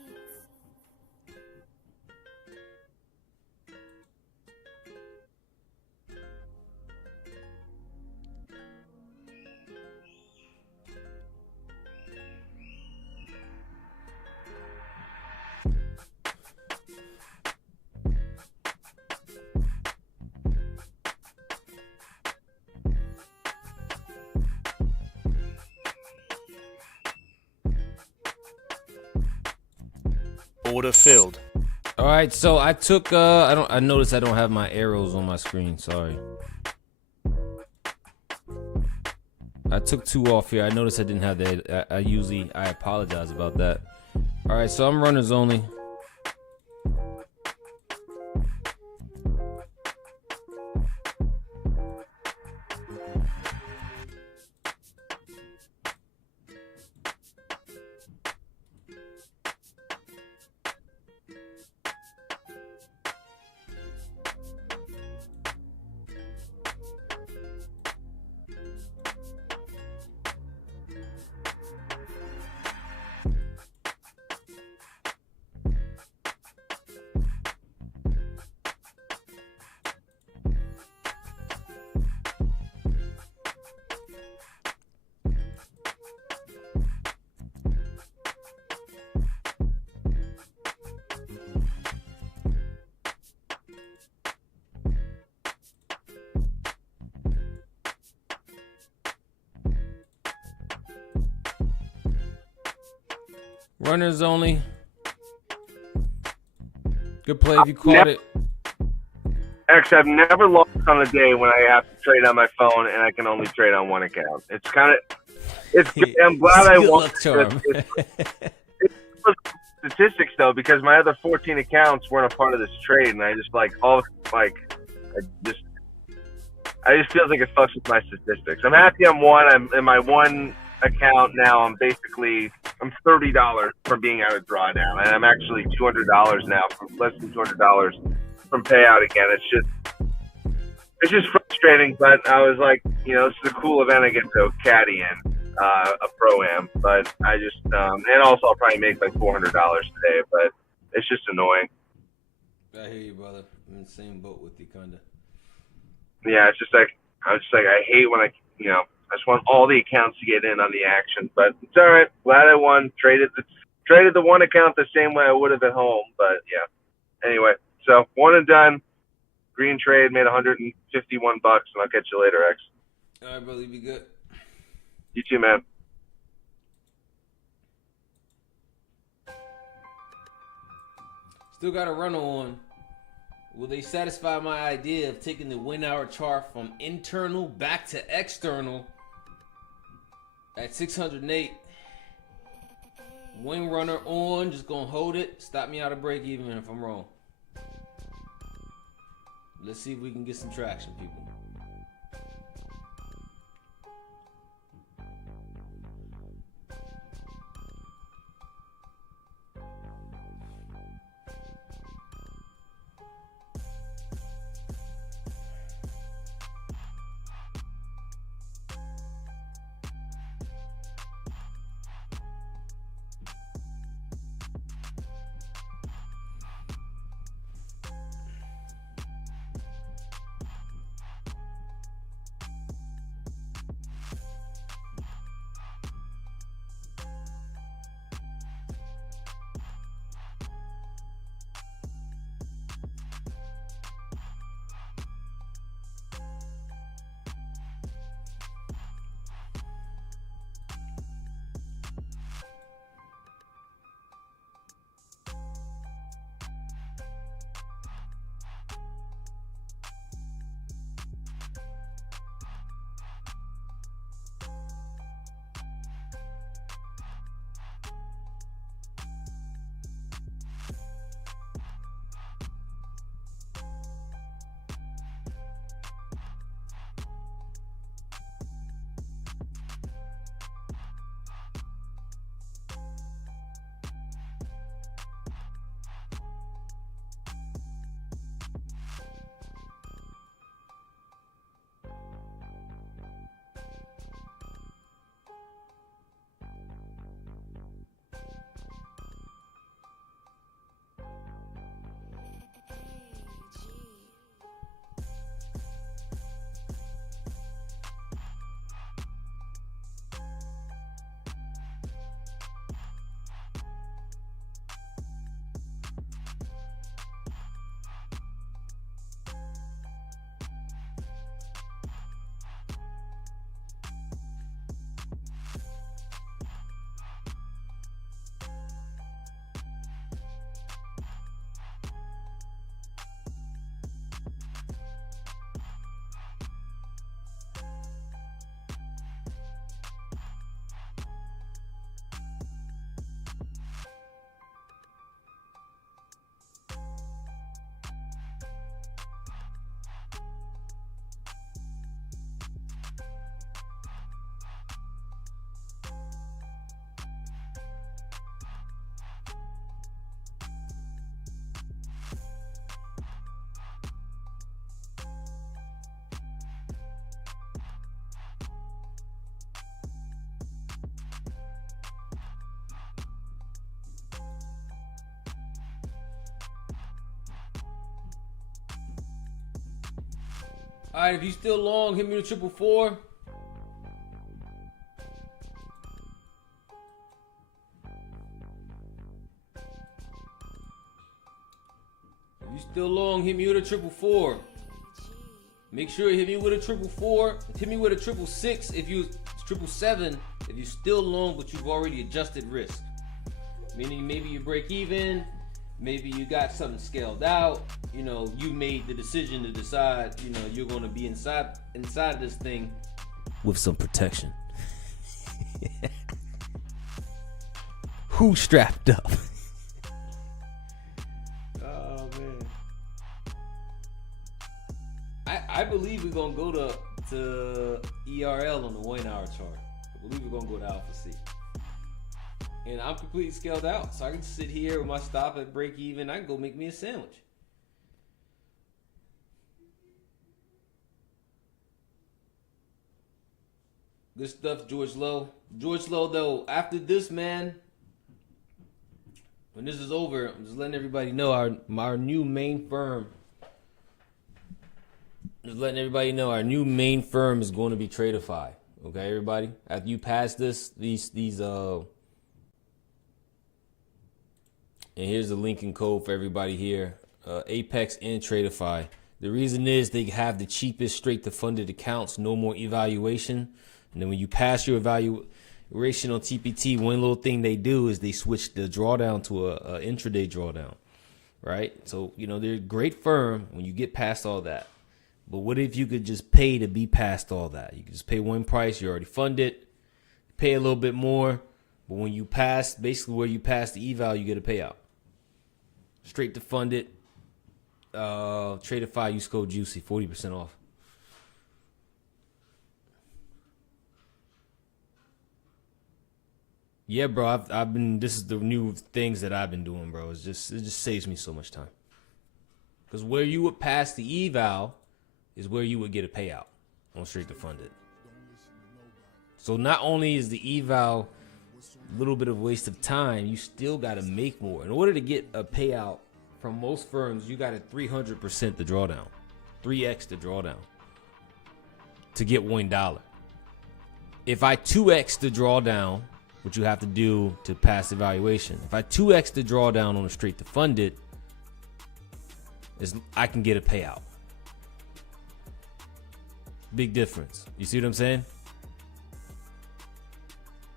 Order filled. All right, so I took I noticed I don't have my arrows on my screen. Sorry. I took 2 off here. I noticed I didn't have that. I apologize about that. All right, so I'm runners only. Runners only. Good play if you caught it. X, I've never lost on a day when I have to trade on my phone and I can only trade on one account. It's kind of, it's. I'm glad I Good won. luck charm. Statistics though, because my other 14 accounts weren't a part of this trade, and I just like I just feel like it fucks with my statistics. I'm happy I'm one. I'm in my one account now. I'm $30 from being out of drawdown, and I'm actually $200 now, from less than $200 from payout again. It's just frustrating, but I was like, you know, this is a cool event I get to caddy in, a pro-am, but I just, and also I'll probably make like $400 today, but it's just annoying. I hear you, brother. I'm in the same boat with you, kinda. Yeah, it's just like, I hate when I just want all the accounts to get in on the action, but it's all right. Glad I won. Traded the one account the same way I would have at home, but yeah. Anyway, so one and done. Green trade, made $151, and I'll catch you later, X. All right, brother, you be good. You too, man. Still got a runner on. Will they satisfy my idea of taking the win hour chart from internal back to external at 608? Wing runner on, just gonna hold it. Stop me out of break even if I'm wrong. Let's see if we can get some traction, people. All right, if you still long, hit me with 444. If you still long, hit me with a 444. Make sure you hit me with a 444. Hit me with a 666 if you 777 if you still long, but you've already adjusted risk. Meaning maybe you break even, maybe you got something scaled out. You know, you made the decision to decide, you know, you're going to be inside of this thing with some protection. Who strapped up? Oh man. I believe we're gonna go to ERL on the 1 hour chart. I believe we're gonna go to Alpha C. And I'm completely scaled out. So I can sit here with my stop at break even. I can go make me a sandwich. Good stuff, George Lowe. George Lowe, though, after this, man, when this is over, I'm just letting everybody know our new main firm. Just letting everybody know our new main firm is going to be Tradeify. Okay, everybody? After you pass this, and here's the link and code for everybody here. Apex and Tradeify. The reason is they have the cheapest straight to funded accounts, no more evaluation. And then when you pass your evaluation on TPT, one little thing they do is they switch the drawdown to a intraday drawdown, right? So, you know, they're a great firm when you get past all that. But what if you could just pay to be past all that? You can just pay one price, you're already funded, pay a little bit more, but when you pass, basically where you pass the eval, you get a payout. Straight to funded, Tradeify, use code JUICY, 40% off. Yeah, bro, I've been, this is the new things that I've been doing, bro. It just saves me so much time. Because where you would pass the eval is where you would get a payout on straight to funded. So not only is the eval a little bit of waste of time, you still got to make more. In order to get a payout from most firms, you got to 300% the drawdown, 3x the drawdown to get $1. If I 2x the drawdown, what you have to do to pass evaluation, if I 2x the drawdown on a straight to funded, I can get a payout. Big difference. You see what I'm saying?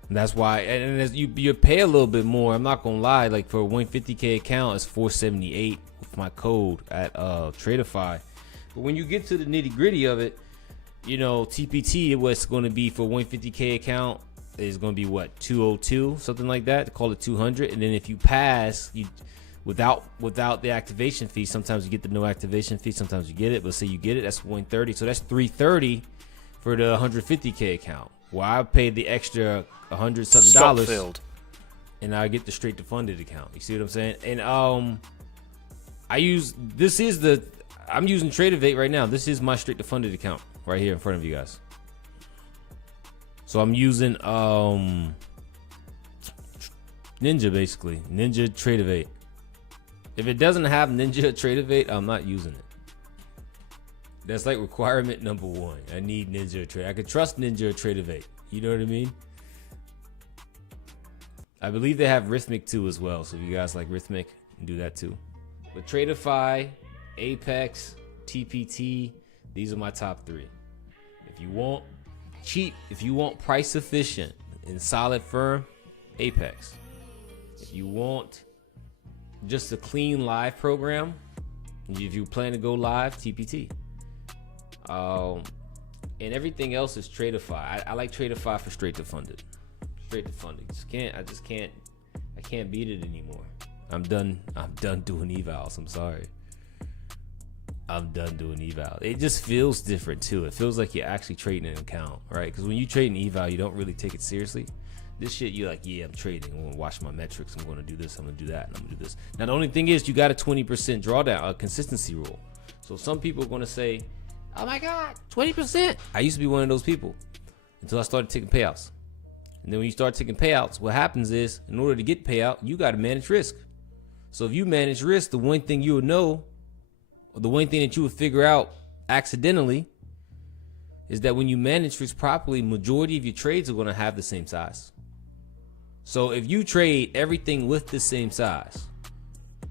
And that's why, and as you pay a little bit more. I'm not gonna lie. Like for a 150K account, it's $478 with my code at Tradeify. But when you get to the nitty gritty of it, you know, TPT, what's going to be for 150K account is going to be what, 202, something like that. They call it 200, and then if you pass, you without the activation fee, sometimes you get the no activation fee, sometimes you get it. But say you get it, that's 130. So that's 330 for the 150K account. Well, I paid the extra $100 something dollars, filled, and I get the straight to funded account. You see what I'm saying? And I'm using Tradeivate right now. This is my straight to funded account right here in front of you guys. So I'm using Ninja, basically Ninja Tradeivate. If it doesn't have Ninja Tradeivate, I'm not using it. That's like requirement number one. I need Ninja Trade. I could trust Ninja Tradeivate. You know what I mean? I believe they have Rhythmic too as well. So if you guys like Rhythmic, do that too. But Tradeify, Apex, TPT, these are my top three. If you want cheap, if you want price efficient and solid firm, Apex. If you want just a clean live program, if you plan to go live, TPT. And everything else is Tradeify. I like Tradeify for straight to funded. Straight to funded. I can't beat it anymore. I'm done doing evals. I'm sorry. I'm done doing eval. It just feels different too. It feels like you're actually trading an account, right? Because when you trade an eval, you don't really take it seriously. This shit, you're like, yeah, I'm trading. I'm gonna watch my metrics. I'm gonna do this. I'm gonna do that. And I'm gonna do this. Now the only thing is, you got a 20% drawdown, a consistency rule. So some people are gonna say, oh my God, 20%. I used to be one of those people until I started taking payouts. And then when you start taking payouts, what happens is, in order to get payout, you got to manage risk. So if you manage risk, the one thing you would know, or the one thing that you would figure out accidentally, is that when you manage risk properly, majority of your trades are going to have the same size. So if you trade everything with the same size,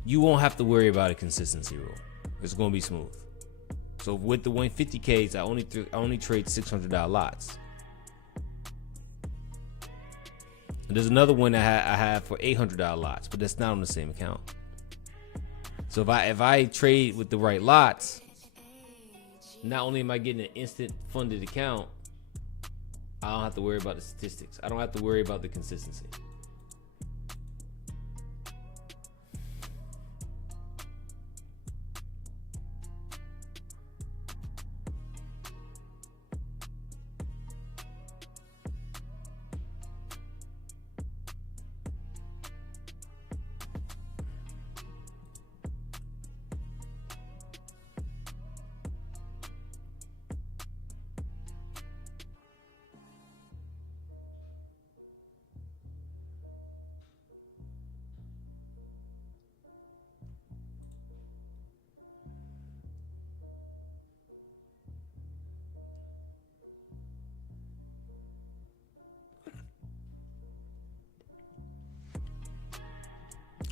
you won't have to worry about a consistency rule. It's going to be smooth. So with the 150Ks, I only trade $600 lots. And there's another one that I have for $800 lots, but that's not on the same account. So if I trade with the right lots, not only am I getting an instant funded account, I don't have to worry about the statistics. I don't have to worry about the consistency.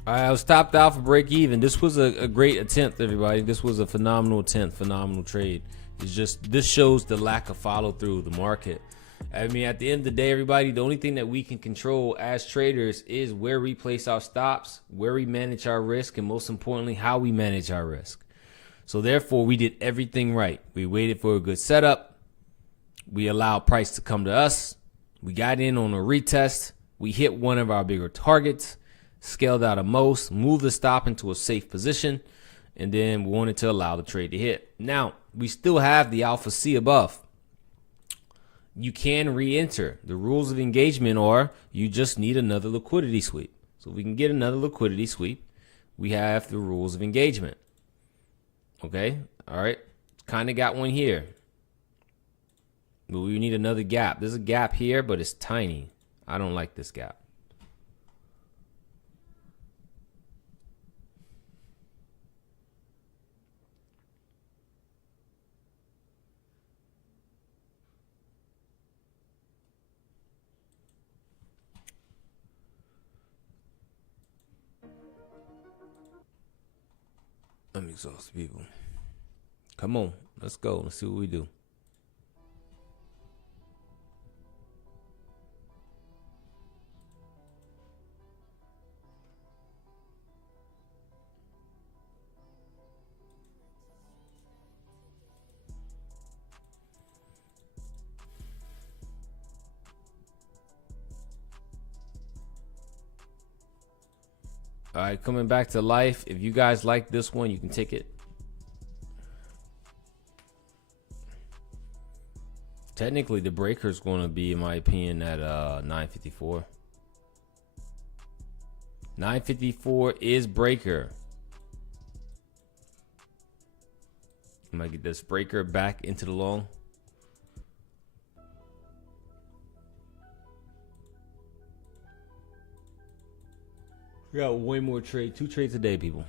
All right, I was stopped out for break even. This was a great attempt, everybody. This was a phenomenal attempt, phenomenal trade. It's just, this shows the lack of follow through of the market. I mean, at the end of the day, everybody, the only thing that we can control as traders is where we place our stops, where we manage our risk, and most importantly, how we manage our risk. So therefore, we did everything right. We waited for a good setup. We allowed price to come to us. We got in on a retest. We hit one of our bigger targets, scaled out of most, moved the stop into a safe position, and then we wanted to allow the trade to hit. Now, we still have the alpha C above. You can re-enter. The rules of engagement are you just need another liquidity sweep. So if we can get another liquidity sweep, we have the rules of engagement. Okay, all right, kind of got one here. But we need another gap. There's a gap here, but it's tiny. I don't like this gap. I'm exhausted, people. Come on, let's go. Let's see what we do. All right, coming back to life. If you guys like this one, you can take it. Technically, the breaker is going to be, in my opinion, at 954. 954 is breaker. I'm going to get this breaker back into the long. We got one more trade. 2 trades a day, people.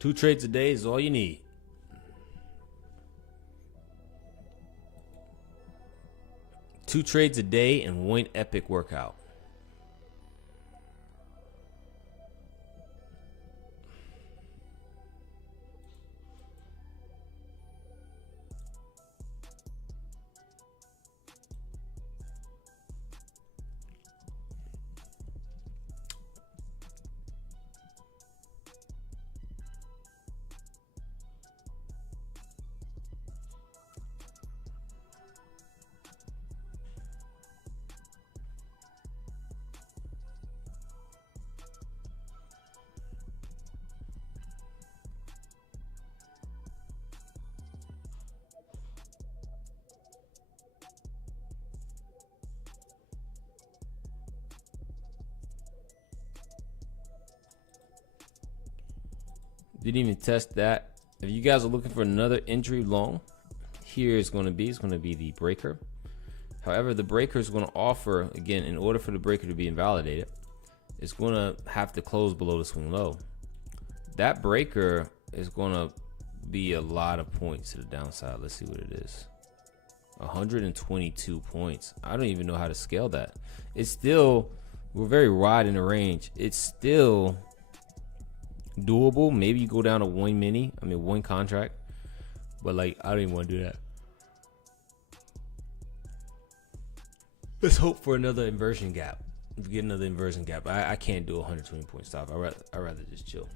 2 trades a day is all you need. Two trades a day and one epic workout. Didn't even test that. If you guys are looking for another entry long, here is going to be, it's going to be the breaker. However, the breaker is going to offer, again, in order for the breaker to be invalidated, it's going to have to close below the swing low. That breaker is going to be a lot of points to the downside. Let's see what it is. 122 points. I don't even know how to scale that. It's still, we're very wide in the range. It's still doable. Maybe you go down to one contract, but like, I don't even want to do that. Let's hope for another inversion gap. If we get another inversion gap, I can't do a 120 point stop. I rather just chill.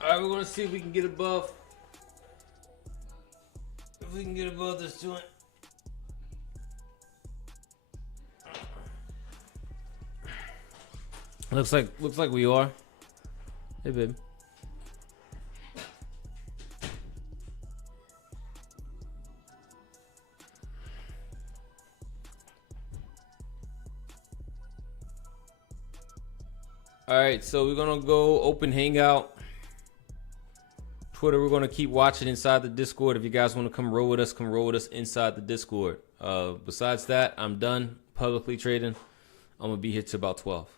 All right, we're gonna see if we can get above. If we can get above this joint. Looks like we are. Hey, babe. All right, so we're gonna go open Hangout. Twitter, we're going to keep watching inside the Discord. If you guys want to come roll with us inside the Discord. Besides that, I'm done publicly trading. I'm going to be here till about 12.